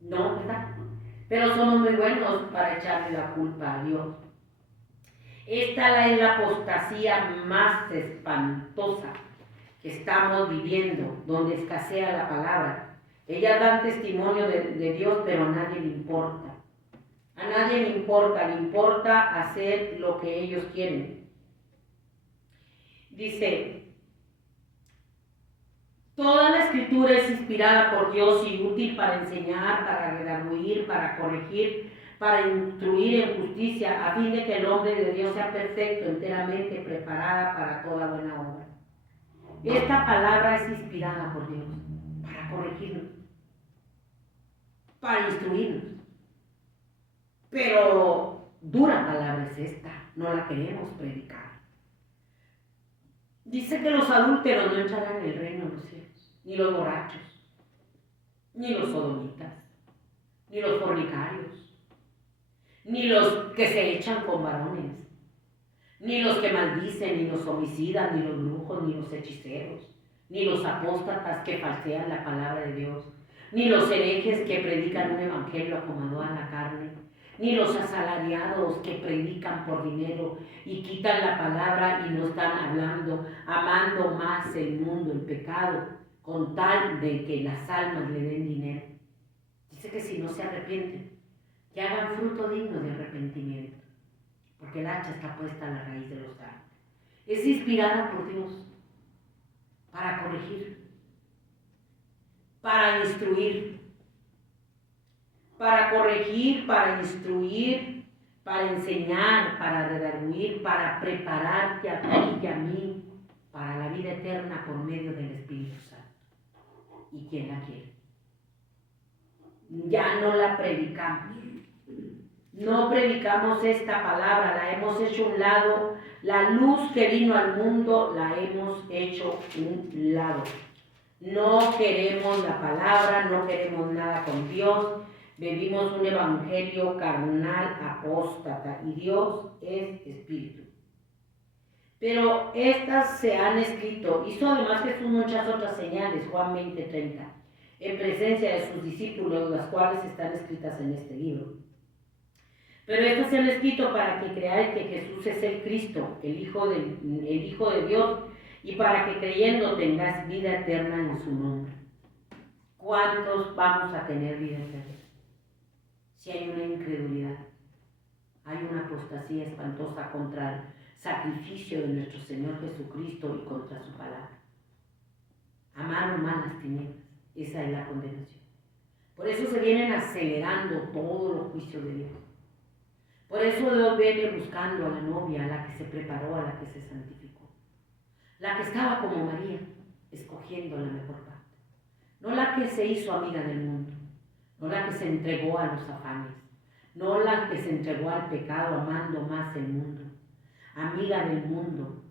No, ¿verdad? Pero somos muy buenos para echarle la culpa a Dios. Esta es la apostasía más espantosa que estamos viviendo, donde escasea la palabra. Ellas dan testimonio de Dios, pero a nadie le importa. A nadie le importa hacer lo que ellos quieren. Dice, toda la escritura es inspirada por Dios y útil para enseñar, para redarguir, para corregir, para instruir en justicia, a fin de que el hombre de Dios sea perfecto, enteramente preparada para toda buena obra. Esta palabra es inspirada por Dios para corregirnos, para instruirnos. Pero dura palabra es esta, no la queremos predicar. Dice que los adúlteros no entrarán en el reino de los cielos, ni los borrachos, ni los sodomitas, ni los fornicarios, ni los que se echan con varones, ni los que maldicen, ni los homicidas, ni los brujos, ni los hechiceros, ni los apóstatas que falsean la palabra de Dios, ni los herejes que predican un evangelio acomodado a la carne, ni los asalariados que predican por dinero y quitan la palabra y no están amando más el mundo, el pecado, con tal de que las almas le den dinero. Dice que si no se arrepienten, que hagan fruto digno de arrepentimiento, porque el hacha está puesta a la raíz de los árboles. Es inspirada por Dios para corregir, para instruir, para instruir, para enseñar, para redarguir, para prepararte a ti y a mí para la vida eterna por medio del Espíritu Santo. ¿Y quién la quiere? Ya no la predicamos. No predicamos esta palabra, la hemos hecho a un lado. La luz que vino al mundo la hemos hecho a un lado. No queremos la palabra, no queremos nada con Dios. Vivimos un evangelio carnal, apóstata, y Dios es espíritu. Pero estas se han escrito, hizo además Jesús muchas otras señales, Juan 20:30, en presencia de sus discípulos, las cuales están escritas en este libro. Pero estas se han escrito para que creáis que Jesús es el Cristo, el Hijo de Dios, y para que creyendo tengáis vida eterna en su nombre. ¿Cuántos vamos a tener vida eterna? Si hay una incredulidad, hay una apostasía espantosa contra el sacrificio de nuestro Señor Jesucristo y contra su palabra. Amaron más las tinieblas, esa es la condenación. Por eso se vienen acelerando todos los juicios de Dios. Por eso Dios viene buscando a la novia, a la que se preparó, a la que se santificó. La que estaba como María, escogiendo la mejor parte. No la que se hizo amiga del mundo, no la que se entregó a los afanes, no la que se entregó al pecado amando más el mundo, amiga del mundo.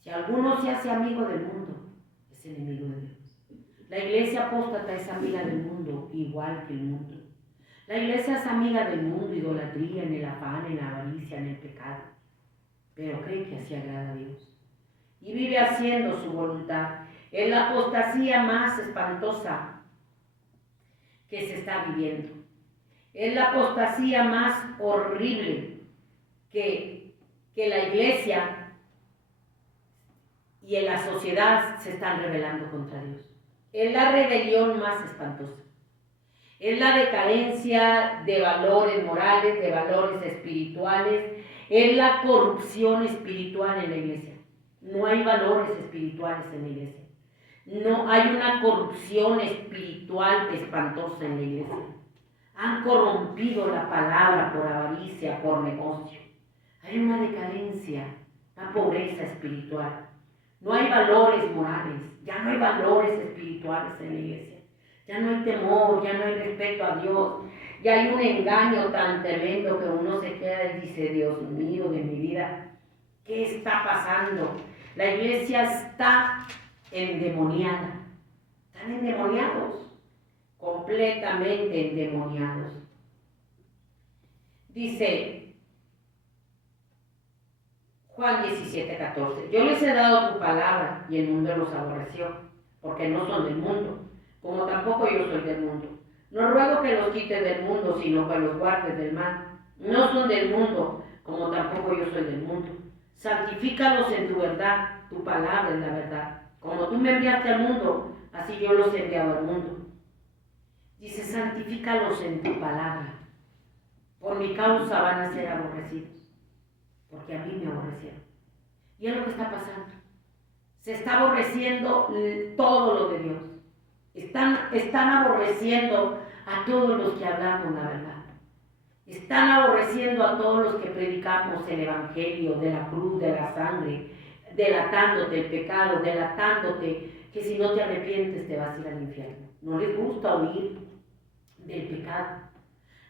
Si alguno se hace amigo del mundo, es enemigo de Dios. La iglesia apóstata es amiga del mundo, igual que el mundo. La iglesia es amiga del mundo, idolatría, en el afán, en la avaricia, en el pecado, pero cree que así agrada a Dios y vive haciendo su voluntad. Es la apostasía más espantosa que se está viviendo. Es la apostasía más horrible que la iglesia y en la sociedad se están rebelando contra Dios. Es la rebelión más espantosa. Es la decadencia de valores morales, de valores espirituales. Es la corrupción espiritual en la iglesia. No hay valores espirituales en la iglesia. No hay una corrupción espiritual espantosa en la iglesia. Han corrompido la palabra por avaricia, por negocio. Hay una decadencia, una pobreza espiritual. No hay valores morales, ya no hay valores espirituales en la iglesia. Ya no hay temor, ya no hay respeto a Dios. Ya hay un engaño tan tremendo que uno se queda y dice, Dios mío de mi vida, ¿qué está pasando? La iglesia está endemoniada. Están endemoniados, completamente endemoniados. Dice Juan 17:14, yo les he dado tu palabra y el mundo los aborreció, porque no son del mundo, como tampoco yo soy del mundo. No ruego que los quites del mundo, sino que los guardes del mal. No son del mundo, como tampoco yo soy del mundo. Santifícalos en tu verdad, tu palabra es la verdad. Como tú me enviaste al mundo, así yo los he enviado al mundo. Dice, santifícalos en tu palabra. Por mi causa van a ser aborrecidos, porque a mí me aborrecieron. Y es lo que está pasando. Se está aborreciendo todo lo de Dios. Están aborreciendo a todos los que hablamos la verdad. Están aborreciendo a todos los que predicamos el evangelio de la cruz, de la sangre, delatándote el pecado, delatándote que si no te arrepientes te vas a ir al infierno. No les gusta oír del pecado.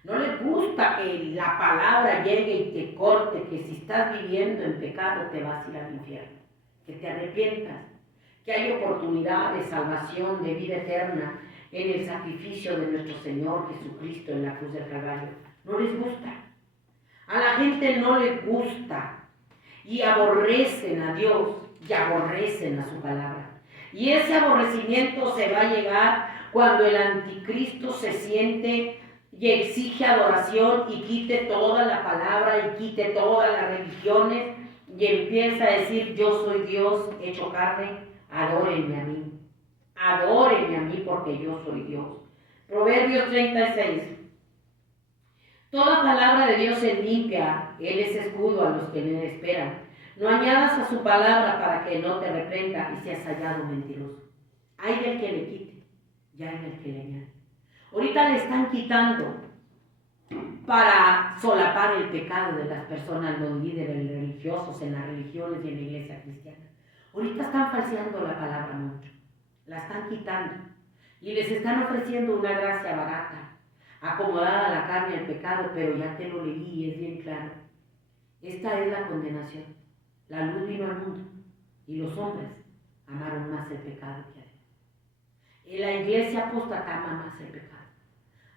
No les gusta que la palabra llegue y te corte, que si estás viviendo en pecado te vas a ir al infierno. Que te arrepientas, que hay oportunidad de salvación, de vida eterna en el sacrificio de nuestro Señor Jesucristo en la cruz del Calvario. No les gusta. A la gente no les gusta y aborrecen a Dios y aborrecen a su palabra. Y ese aborrecimiento se va a llegar cuando el anticristo se siente y exige adoración y quite toda la palabra y quite todas las religiones y empieza a decir, yo soy Dios hecho carne, adórenme a mí. Adórenme a mí porque yo soy Dios. Proverbios 36. Toda palabra de Dios es limpia, Él es escudo a los que le esperan. No añadas a su palabra para que no te reprenda y seas hallado mentiroso. Hay del que le quite y hay del que le añade. Ahorita le están quitando para solapar el pecado de las personas, los líderes religiosos en las religiones y en la iglesia cristiana. Ahorita están falseando la palabra mucho, la están quitando y les están ofreciendo una gracia barata, acomodada a la carne y al pecado, pero ya te lo leí y es bien claro. Esta es la condenación. La luz vino al mundo y los hombres amaron más el pecado que a Dios. En la iglesia apóstata ama más el pecado.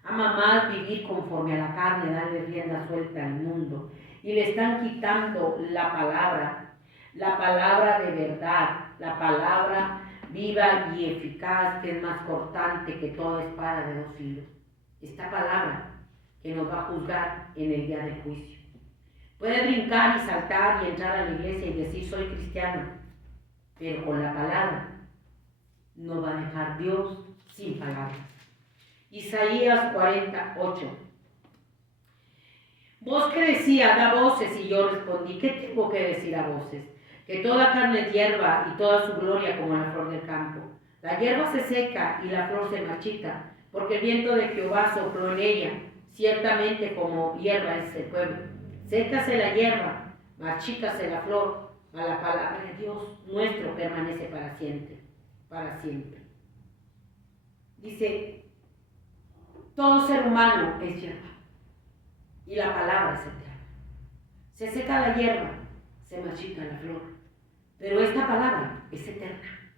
Ama más vivir conforme a la carne, darle rienda suelta al mundo. Y le están quitando la palabra de verdad, la palabra viva y eficaz, que es más cortante que toda espada de dos filos. Esta palabra que nos va a juzgar en el día del juicio. Puede brincar y saltar y entrar a la iglesia y decir soy cristiano, pero con la palabra no va a dejar Dios sin palabras. Isaías 48. Voz que decía, da voces, y yo respondí, ¿qué tengo que decir a voces? Que toda carne es hierba y toda su gloria como la flor del campo. La hierba se seca y la flor se marchita, porque el viento de Jehová sopló en ella. Ciertamente como hierba es el pueblo. Sécase la hierba, marchítase la flor, mas la palabra de Dios nuestro permanece para siempre, para siempre. Dice, todo ser humano es hierba y la palabra es eterna. Se seca la hierba, se marchita la flor, pero esta palabra es eterna,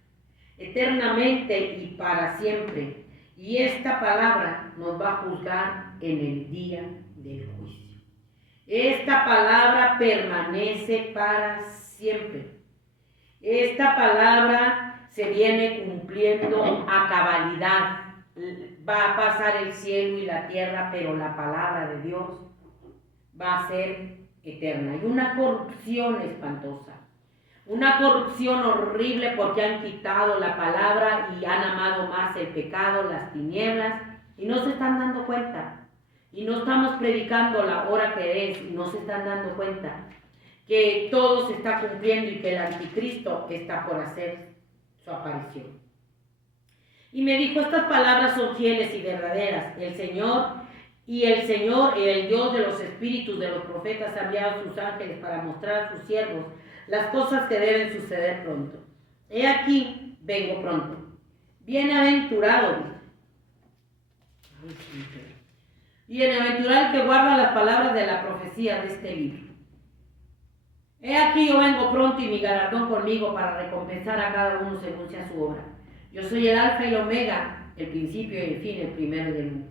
eternamente y para siempre. Y esta palabra nos va a juzgar en el día del juicio. Esta palabra permanece para siempre. Esta palabra se viene cumpliendo a cabalidad. Va a pasar el cielo y la tierra, pero la palabra de Dios va a ser eterna. Y una corrupción espantosa. Una corrupción horrible porque han quitado la palabra y han amado más el pecado, las tinieblas, y no se están dando cuenta. Y no estamos predicando la hora que es, y no se están dando cuenta que todo se está cumpliendo y que el anticristo está por hacer su aparición. Y me dijo, estas palabras son fieles y verdaderas. El Señor, el Dios de los espíritus de los profetas, ha enviado a sus ángeles para mostrar a sus siervos las cosas que deben suceder pronto. He aquí, vengo pronto. Bienaventurado, bienaventurado el que guarda las palabras de la profecía de este libro. He aquí, yo vengo pronto y mi galardón conmigo para recompensar a cada uno según sea su obra. Yo soy el alfa y el omega, el principio y el fin, el primero y el último.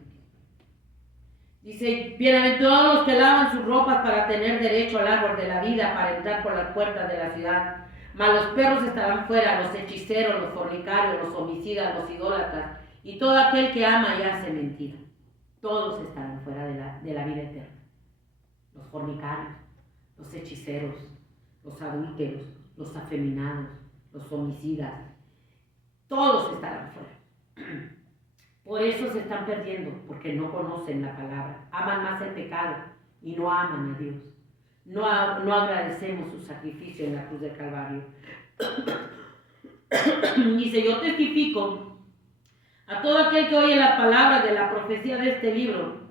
Dice, bienaventurados los que lavan sus ropas para tener derecho al árbol de la vida, para entrar por las puertas de la ciudad. Mas los perros estarán fuera, los hechiceros, los fornicarios, los homicidas, los idólatras, y todo aquel que ama y hace mentira. Todos estarán fuera de la vida eterna. Los fornicarios, los hechiceros, los adúlteros, los afeminados, los homicidas, todos estarán fuera. Por eso se están perdiendo, porque no conocen la palabra. Aman más el pecado y no aman a Dios. No agradecemos su sacrificio en la cruz del Calvario. Dice, yo testifico a todo aquel que oye la palabra de la profecía de este libro.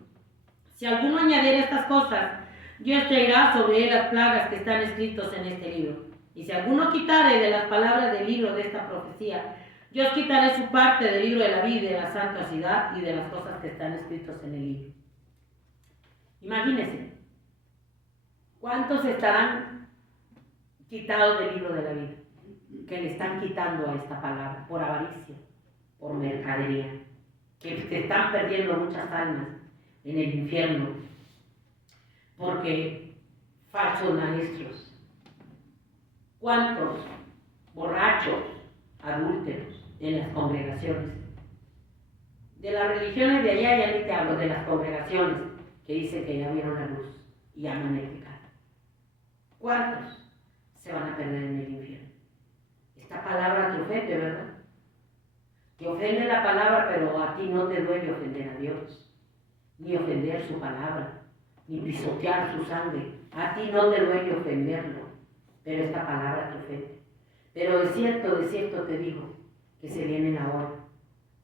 Si alguno añadiera estas cosas, Dios traerá sobre él las plagas que están escritas en este libro. Y si alguno quitare de las palabras del libro de esta profecía, Dios quitará su parte del libro de la vida, de la santa ciudad y de las cosas que están escritas en el libro. Imagínense, ¿cuántos estarán quitados del libro de la vida? Que le están quitando a esta palabra por avaricia, por mercadería, que se están perdiendo muchas almas en el infierno, porque falsos maestros. ¿Cuántos borrachos, adúlteros en las congregaciones? De las religiones de allá ya ni te hablo, de las congregaciones que dicen que ya vieron la luz y aman el pecado. ¿Cuántos se van a perder en el infierno? Esta palabra te ofende, ¿verdad? Te ofende la palabra, pero a ti no te duele ofender a Dios, ni ofender su palabra, ni pisotear su sangre. A ti no te duele ofenderlo, pero esta palabra te ofende. Pero de cierto te digo, que se viene la hora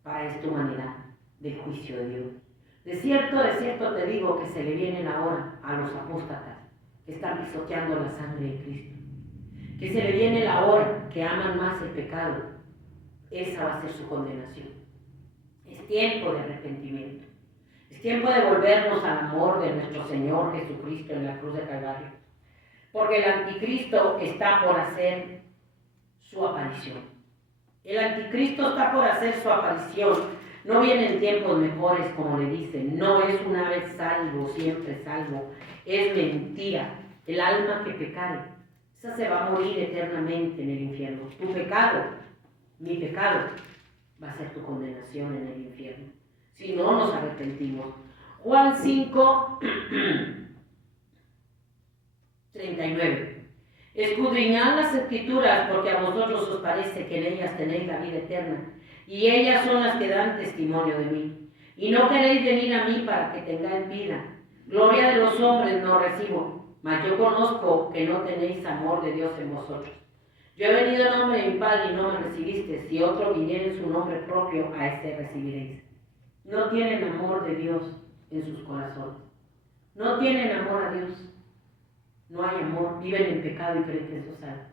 para esta humanidad del juicio de Dios. De cierto te digo que se le viene la hora a los apóstatas que están pisoteando la sangre de Cristo. Que se le viene la hora que aman más el pecado. Esa va a ser su condenación. Es tiempo de arrepentimiento. Es tiempo de volvernos al amor de nuestro Señor Jesucristo en la cruz de Calvario. Porque el anticristo está por hacer su aparición. El anticristo está por hacer su aparición. No vienen tiempos mejores, como le dicen. No es una vez salvo, siempre salvo. Es mentira. El alma que pecare, esa se va a morir eternamente en el infierno. Tu pecado, mi pecado, va a ser tu condenación en el infierno. Si no nos arrepentimos. Juan 5, 39. Escudriñad las escrituras, porque a vosotros os parece que en ellas tenéis la vida eterna, y ellas son las que dan testimonio de mí. Y no queréis venir a mí para que tengáis vida. Gloria de los hombres no recibo, mas yo conozco que no tenéis amor de Dios en vosotros. Yo he venido en nombre de mi Padre y no me recibisteis. Si otro viniera en su nombre propio, a este recibiréis. No tienen amor de Dios en sus corazones. No tienen amor a Dios. No hay amor, viven en pecado y creen que eso salva.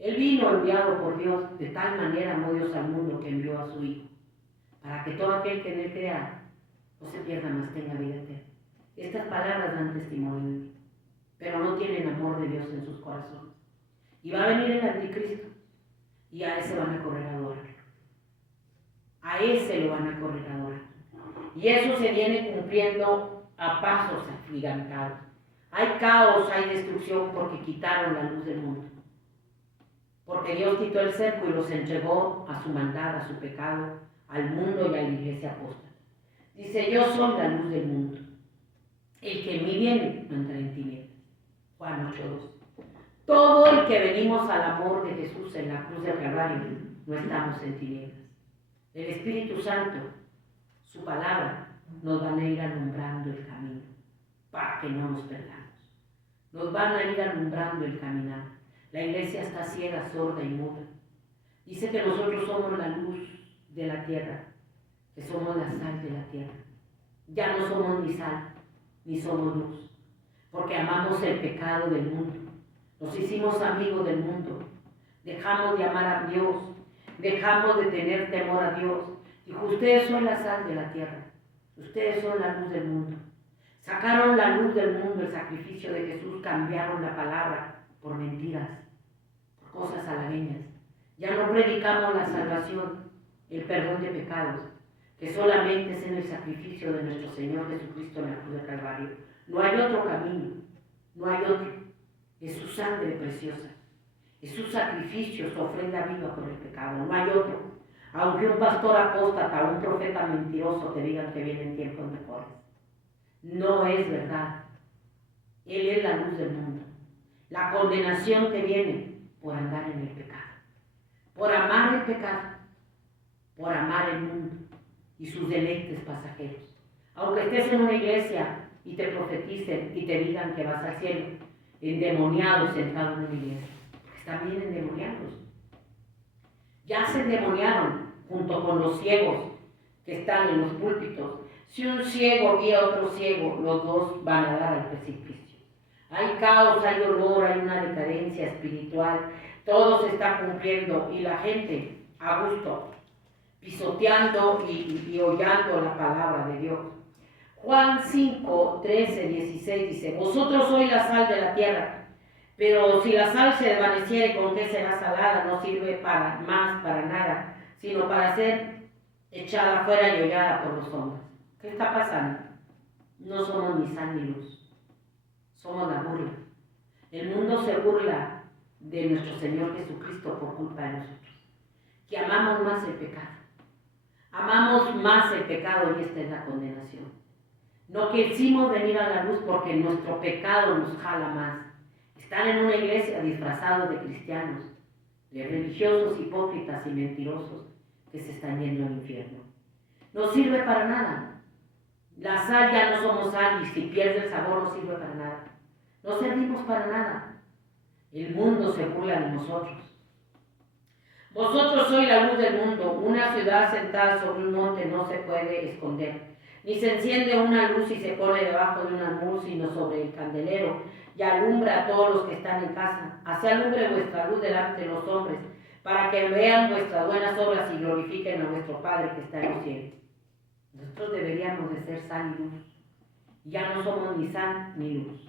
Él vino enviado por Dios, de tal manera amó Dios al mundo que envió a su Hijo, para que todo aquel que en él crea no se pierda, más tenga vida eterna. Estas palabras dan testimonio de mí, pero no tienen amor de Dios en sus corazones. Y va a venir el anticristo, y a ese van a correr a adorar. A ese lo van a correr a adorar. Y eso se viene cumpliendo a pasos agigantados. Hay caos, hay destrucción porque quitaron la luz del mundo. Porque Dios quitó el cerco y los entregó a su maldad, a su pecado, al mundo y a la iglesia apóstata. Dice, yo soy la luz del mundo. El que en mí viene no entra en tinieblas. Juan 8:2. Todo el que venimos al amor de Jesús en la cruz del Calvario, no estamos en tinieblas. El Espíritu Santo, su palabra, nos van a ir alumbrando el camino para que no nos perdamos. Nos van a ir alumbrando el caminar. La iglesia está ciega, sorda y muda. Dice que nosotros somos la luz de la tierra, que somos la sal de la tierra. Ya no somos ni sal, ni somos luz, porque amamos el pecado del mundo. Nos hicimos amigos del mundo. Dejamos de amar a Dios. Dejamos de tener temor a Dios. Dijo, ustedes son la sal de la tierra. Ustedes son la luz del mundo. Sacaron la luz del mundo, el sacrificio de Jesús, cambiaron la palabra por mentiras, por cosas halagüeñas. Ya no predicamos la salvación, el perdón de pecados, que solamente es en el sacrificio de nuestro Señor Jesucristo en la cruz del Calvario. No hay otro camino, no hay otro. Es su sangre preciosa, es su sacrificio, su ofrenda viva por el pecado, no hay otro. Aunque un pastor apóstata o un profeta mentiroso te digan que vienen tiempos mejores, no es verdad. Él es la luz del mundo. La condenación que viene por andar en el pecado, por amar el pecado, por amar el mundo y sus deleites pasajeros. Aunque estés en una iglesia y te profeticen y te digan que vas al cielo, endemoniados sentados en una iglesia, porque están bien endemoniados. Ya se endemoniaron junto con los ciegos que están en los púlpitos. Si un ciego guía a otro ciego, los dos van a dar al precipicio. Hay caos, hay dolor, hay una decadencia espiritual. Todo se está cumpliendo y la gente a gusto, pisoteando y hollando la palabra de Dios. Juan 5, 13, 16 dice, vosotros sois la sal de la tierra, pero si la sal se desvaneciere, ¿con qué será salada? No sirve para nada, sino para ser echada fuera y hollada por los hombres. ¿Qué está pasando? No somos ni sal ni luz, somos la burla. El mundo se burla de nuestro Señor Jesucristo por culpa de nosotros, que amamos más el pecado. Amamos más el pecado y esta es la condenación. No quisimos venir a la luz porque nuestro pecado nos jala más. Están en una iglesia disfrazados de cristianos, de religiosos, hipócritas y mentirosos que se están yendo al infierno. No sirve para nada. La sal ya no somos sal y si pierde el sabor no sirve para nada. No servimos para nada. El mundo se burla de nosotros. Vosotros sois la luz del mundo. Una ciudad sentada sobre un monte no se puede esconder. Ni se enciende una luz y se pone debajo de un almud, sino sobre el candelero, y alumbra a todos los que están en casa. Así alumbre vuestra luz delante de los hombres, para que vean vuestras buenas obras y glorifiquen a vuestro Padre que está en los cielos. Nosotros deberíamos de ser sal y luz. Ya no somos ni sal ni luz.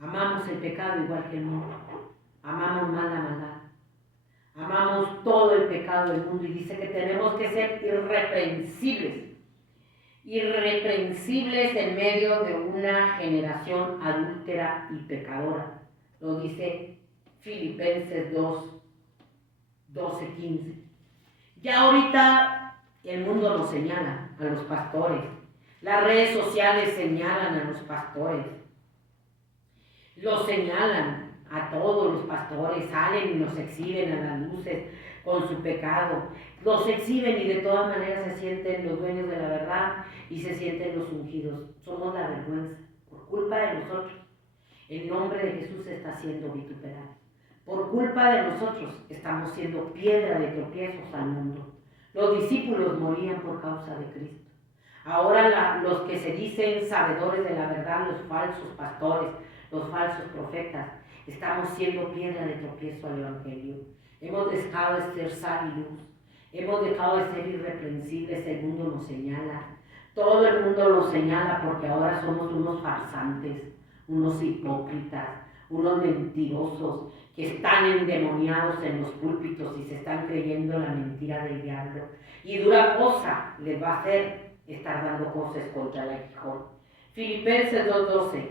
Amamos el pecado igual que el mundo. Amamos más la maldad. Amamos todo el pecado del mundo y dice que tenemos que ser irreprensibles. Irreprensibles en medio de una generación adúltera y pecadora. Lo dice Filipenses 2, 12, 15. Ya ahorita el mundo nos señala a los pastores. Las redes sociales señalan a los pastores. Los señalan a todos los pastores, salen y los exhiben a las luces con su pecado. Los exhiben y de todas maneras se sienten los dueños de la verdad y se sienten los ungidos. Somos la vergüenza por culpa de nosotros. El nombre de Jesús está siendo vituperado. Por culpa de nosotros estamos siendo piedra de tropiezos al mundo. Los discípulos morían por causa de Cristo. Ahora los que se dicen sabedores de la verdad, los falsos pastores, los falsos profetas, estamos siendo piedra de tropiezo al Evangelio. Hemos dejado de ser sal y luz. Hemos dejado de ser irreprensibles. El mundo nos señala. Todo el mundo nos señala porque ahora somos unos farsantes, unos hipócritas, unos mentirosos que están endemoniados en los púlpitos y se están creyendo la mentira del diablo. Y dura cosa les va a hacer estar dando cosas contra el aguijón. Filipenses 2:12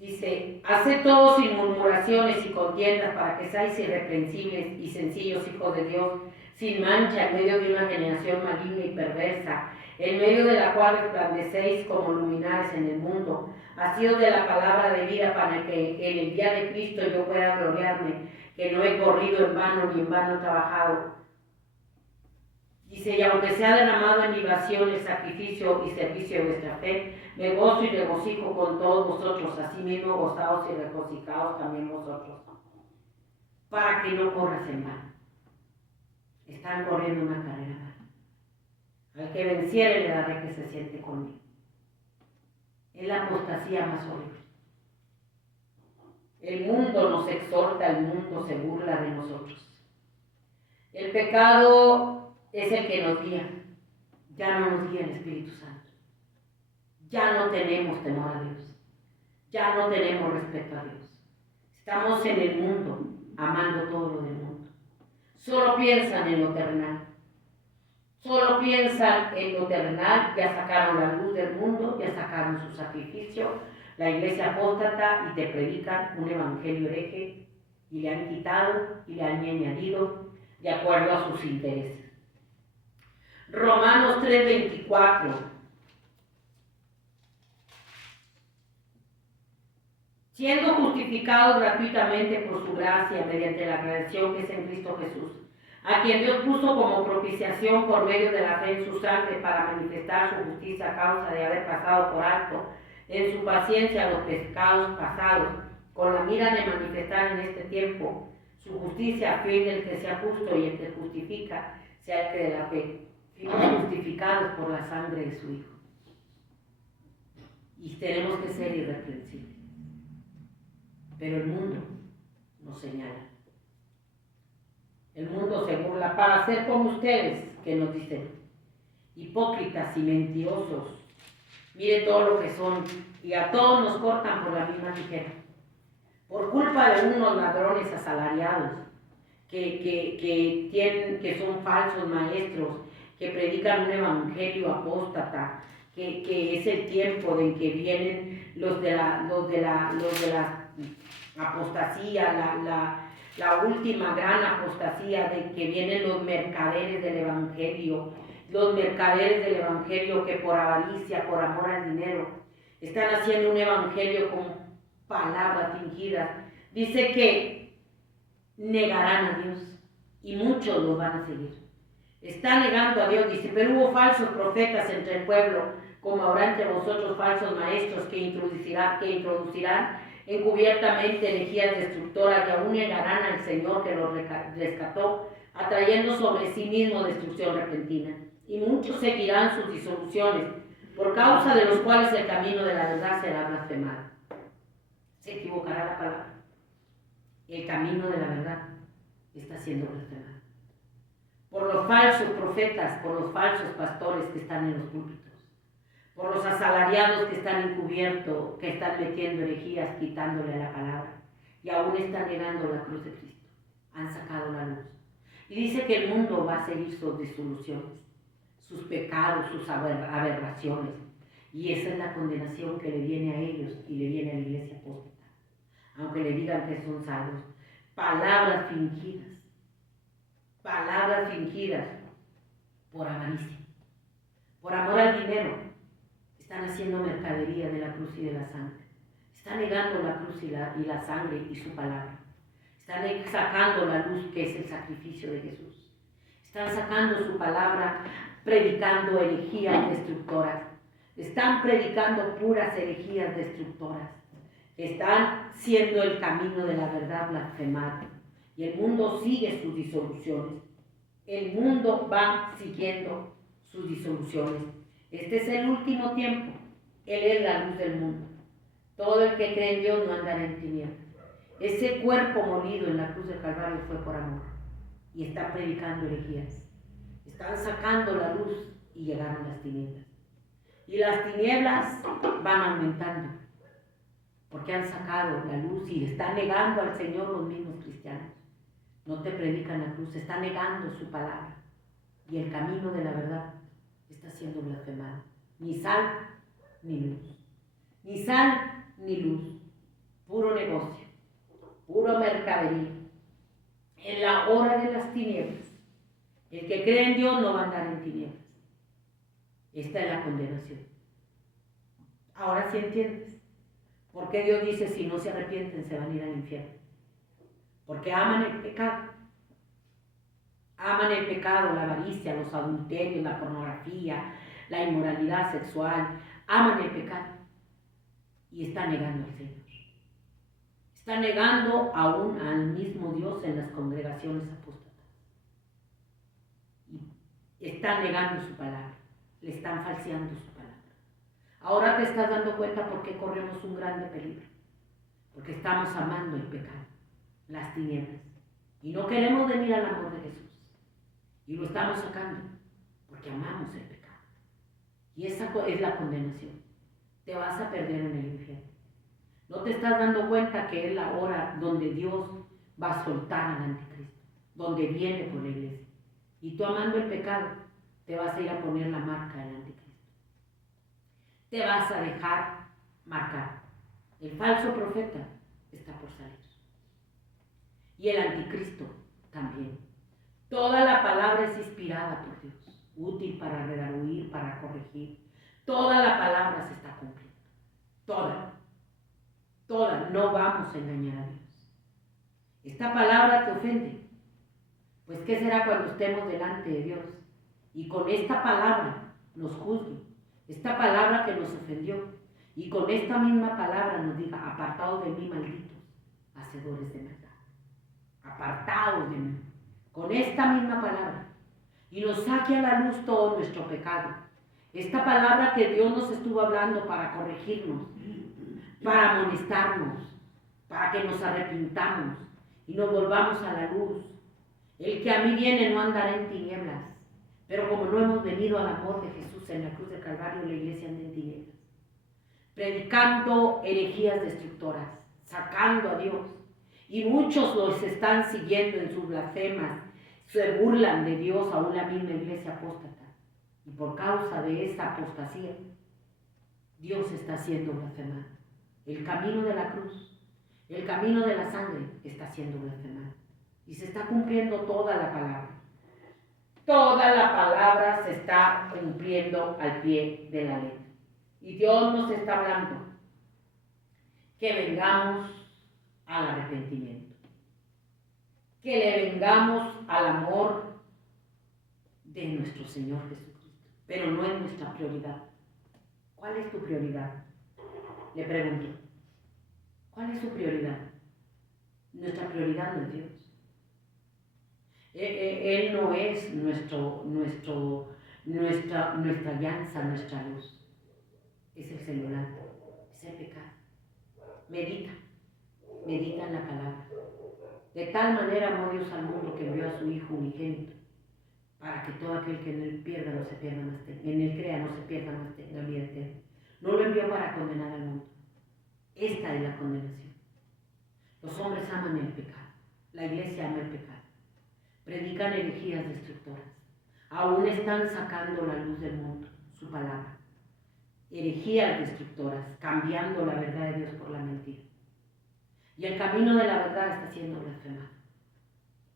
dice, haced todo sin murmuraciones y contiendas para que seáis irreprensibles y sencillos hijos de Dios, sin mancha en medio de una generación maligna y perversa, en medio de la cual resplandecéis como luminares en el mundo, asidos de la palabra de vida para que en el día de Cristo yo pueda gloriarme, que no he corrido en vano ni en vano trabajado. Dice, y aunque sea derramado en libación el sacrificio y servicio de vuestra fe, me gozo y regocijo con todos vosotros, asimismo gozaos y regocijaos también vosotros, para que no corras en vano. están corriendo una carrera mala. Al que venciere le daré que se siente conmigo. Es la apostasía más horrible. El mundo nos exhorta, el mundo se burla de nosotros. El pecado es el que nos guía. Ya no nos guía el Espíritu Santo. Ya no tenemos temor a Dios. Ya no tenemos respeto a Dios. Estamos en el mundo, amando todo lo del mundo. Solo piensan en lo terrenal. Solo piensan en lo terrenal, ya sacaron la luz del mundo, ya sacaron su sacrificio, la iglesia apóstata, y te predican un evangelio hereje, y le han quitado y le han añadido de acuerdo a sus intereses. Romanos 3:24. Siendo justificados gratuitamente por su gracia mediante la redención que es en Cristo Jesús, a quien Dios puso como propiciación por medio de la fe en su sangre para manifestar su justicia a causa de haber pasado por alto en su paciencia los pecados pasados, con la mira de manifestar en este tiempo su justicia, a fin del que sea justo y el que justifica sea el que de la fe. Fuimos justificados por la sangre de su Hijo. Y tenemos que ser irreprensibles. Pero el mundo nos señala. El mundo se burla para ser como ustedes, que nos dicen, hipócritas y mentirosos. Mire todo lo que son, y a todos nos cortan por la misma tijera. Por culpa de unos ladrones asalariados que son falsos maestros, que predican un evangelio apóstata, que es el tiempo en que vienen los de la apostasía, la última gran apostasía, de que vienen los mercaderes del evangelio que por avaricia, por amor al dinero, están haciendo un evangelio con palabras fingidas. Dice que negarán a Dios y muchos los van a seguir. Está negando a Dios, dice, pero hubo falsos profetas entre el pueblo, como habrá entre vosotros falsos maestros que introducirán encubiertamente herejías destructoras, y aún negarán al Señor que los rescató, atrayendo sobre sí mismo destrucción repentina. Y muchos seguirán sus disoluciones, por causa de los cuales el camino de la verdad será blasfemado. Se equivocará la palabra. El camino de la verdad está siendo blasfemado por los falsos profetas, por los falsos pastores que están en los púlpitos, por los asalariados que están encubiertos, que están metiendo herejías, quitándole la palabra, y aún están negando la cruz de Cristo. Han sacado la luz. Y dice que el mundo va a seguir sus disoluciones, sus pecados, sus aberraciones. Y esa es la condenación que le viene a ellos y le viene a la iglesia apóstata. Aunque le digan que son salvos. Palabras fingidas por avaricia, por amor al dinero. Están haciendo mercadería de la cruz y de la sangre. Están negando la cruz y la sangre y su palabra. Están sacando la luz que es el sacrificio de Jesús. Están sacando su palabra, predicando herejías destructoras. Están predicando puras herejías destructoras. Están siendo el camino de la verdad blasfemado. Y el mundo sigue sus disoluciones. El mundo va siguiendo sus disoluciones. Este es el último tiempo. Él es la luz del mundo. Todo el que cree en Dios no andará en tinieblas. Ese cuerpo molido en la cruz del Calvario fue por amor. Y está predicando herejías. Están sacando la luz y llegaron las tinieblas. Y las tinieblas van aumentando. Porque han sacado la luz y están negando al Señor los mismos cristianos. No te predican la cruz, están negando su palabra. Y el camino de la verdad está siendo blasfemado. Ni sal ni luz. Ni sal ni luz. Puro negocio. Puro mercadería. En la hora de las tinieblas. El que cree en Dios no va a andar en tinieblas. Esta es la condenación. Ahora sí entiendes. ¿Por qué Dios dice si no se arrepienten se van a ir al infierno? Porque aman el pecado. Aman el pecado, la avaricia, los adulterios, la pornografía, la inmoralidad sexual. Aman el pecado. Y están negando al Señor. Están negando aún al mismo Dios en las congregaciones apóstatas. están negando su palabra, le están falseando su palabra. Ahora te estás dando cuenta por qué corremos un grande peligro, porque estamos amando el pecado, las tinieblas, y no queremos venir al amor de Jesús, y lo estamos sacando, porque amamos el pecado. Y esa es la condenación. Te vas a perder en el infierno. No te estás dando cuenta que es la hora donde Dios va a soltar al anticristo, donde viene por la iglesia. Y tú amando el pecado, te vas a ir a poner la marca del anticristo. Te vas a dejar marcar. El falso profeta está por salir. Y el anticristo también. Toda la palabra es inspirada por Dios, útil para redarguir, para corregir. Toda la palabra se está cumpliendo. Toda. No vamos a engañar a Dios. Esta palabra te ofende. Pues ¿qué será cuando estemos delante de Dios y con esta palabra nos juzgue? Esta palabra que nos ofendió y con esta misma palabra nos diga: apartados de mí, malditos, hacedores de maldad. Apartados de mí. Con esta misma palabra. Y nos saque a la luz todo nuestro pecado. Esta palabra que Dios nos estuvo hablando para corregirnos, para amonestarnos, para que nos arrepintamos y nos volvamos a la luz. El que a mí viene no andará en tinieblas, pero como no hemos venido al amor de Jesús en la cruz del Calvario, la iglesia anda en tinieblas, predicando herejías destructoras, sacando a Dios, y muchos los están siguiendo en sus blasfemas, se burlan de Dios, aún la misma iglesia apóstata, y por causa de esa apostasía, Dios está siendo blasfemado. El camino de la cruz, el camino de la sangre está siendo blasfemado. Y se está cumpliendo toda la palabra. Toda la palabra se está cumpliendo al pie de la letra. Y Dios nos está hablando que vengamos al arrepentimiento. Que le vengamos al amor de nuestro Señor Jesucristo. Pero no es nuestra prioridad. ¿Cuál es tu prioridad? Le pregunto. ¿Cuál es su prioridad? Nuestra prioridad no es Dios. Él no es nuestra alianza, nuestra luz. Es el celular, es el pecado. Medita en la palabra. De tal manera amó Dios al mundo que envió a su Hijo unigénito, para que todo aquel que en él pierda no se pierda más, en él crea no se pierda más, tenga vida eterna. No lo envió para condenar al mundo. Esta es la condenación. Los hombres aman el pecado. La iglesia ama el pecado. Predican herejías destructoras. Aún están sacando la luz del mundo, su palabra. Herejías destructoras, cambiando la verdad de Dios por la mentira. Y el camino de la verdad está siendo blasfemado.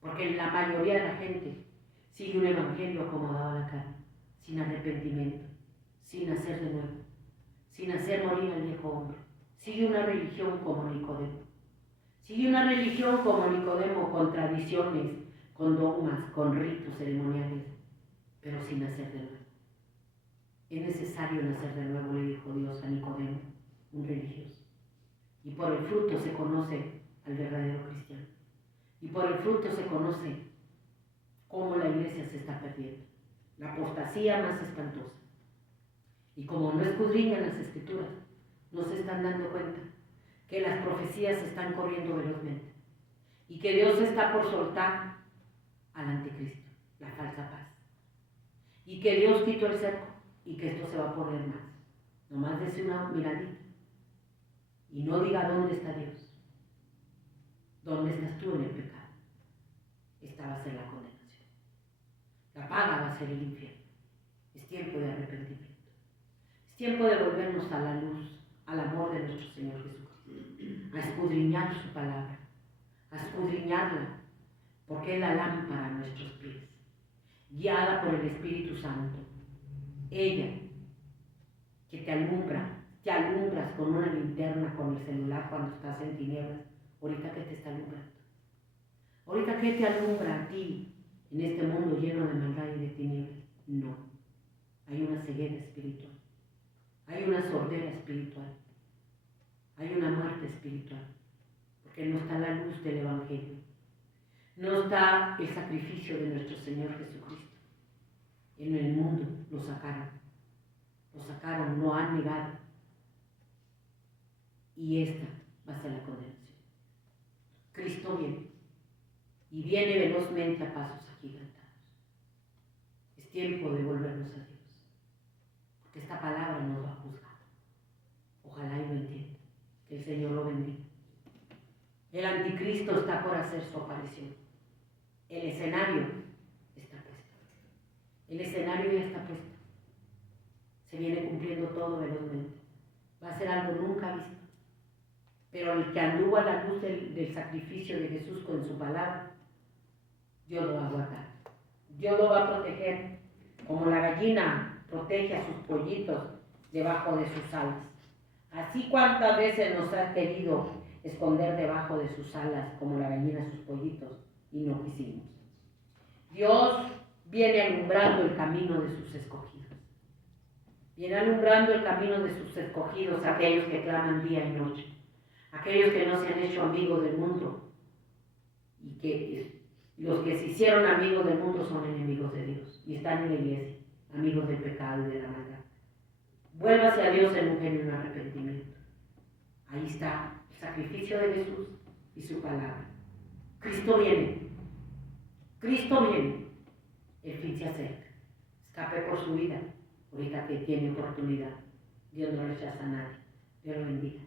Porque la mayoría de la gente sigue un evangelio acomodado a la carne, sin arrepentimiento, sin nacer de nuevo, sin hacer morir al viejo hombre. Sigue una religión como Nicodemo. Sigue una religión como Nicodemo, con tradiciones, con dogmas, con ritos ceremoniales, pero sin nacer de nuevo. Es necesario nacer de nuevo, le dijo Dios a Nicodemo, un religioso. Y por el fruto se conoce al verdadero cristiano. Y por el fruto se conoce cómo la iglesia se está perdiendo. La apostasía más espantosa. Y como no escudriñan las escrituras, no se están dando cuenta que las profecías se están corriendo velozmente. Y que Dios está por soltar al anticristo, la falsa paz. Y que Dios quitó el cerco y que esto se va a poner más. Nomás dése una miradita y no diga dónde está Dios. ¿Dónde estás tú en el pecado? Esta va a ser la condenación. La paga va a ser el infierno. Es tiempo de arrepentimiento. Es tiempo de volvernos a la luz, al amor de nuestro Señor Jesucristo, a escudriñar su palabra, a escudriñarla, porque es la lámpara a nuestros pies, guiada por el Espíritu Santo. Ella, que te alumbras con una linterna, con el celular cuando estás en tinieblas. Ahorita, ¿qué te está alumbrando? Ahorita, ¿qué te alumbra a ti en este mundo lleno de maldad y de tinieblas? No, hay una ceguera espiritual, hay una sordera espiritual, hay una muerte espiritual, porque no está la luz del Evangelio. No está el sacrificio de nuestro Señor Jesucristo. En el mundo lo sacaron, lo han negado. Y esta va a ser la condenación. Cristo viene, y viene velozmente a pasos agigantados. Es tiempo de volvernos a Dios, porque esta palabra nos va a juzgar. Ojalá y lo entienda. Que el Señor lo bendiga. El anticristo está por hacer su aparición. El escenario está puesto. El escenario ya está puesto. Se viene cumpliendo todo velozmente. Va a ser algo nunca visto. Pero el que anduvo a la luz del sacrificio de Jesús con su palabra, Dios lo va a guardar. Dios lo va a proteger, como la gallina protege a sus pollitos debajo de sus alas. Así cuántas veces nos ha querido esconder debajo de sus alas, como la gallina sus pollitos, y no quisimos. Dios viene alumbrando el camino de sus escogidos. Viene alumbrando el camino de sus escogidos, aquellos que claman día y noche, aquellos que no se han hecho amigos del mundo, y que los que se hicieron amigos del mundo son enemigos de Dios, y están en la iglesia, amigos del pecado y de la maldad. Vuélvase a Dios en un genuino arrepentimiento. Ahí está el sacrificio de Jesús y su palabra. Cristo viene. Cristo viene. El fin se acerca. Escape por su vida, ahorita que tiene oportunidad. Dios no rechaza a nadie. Dios lo bendiga.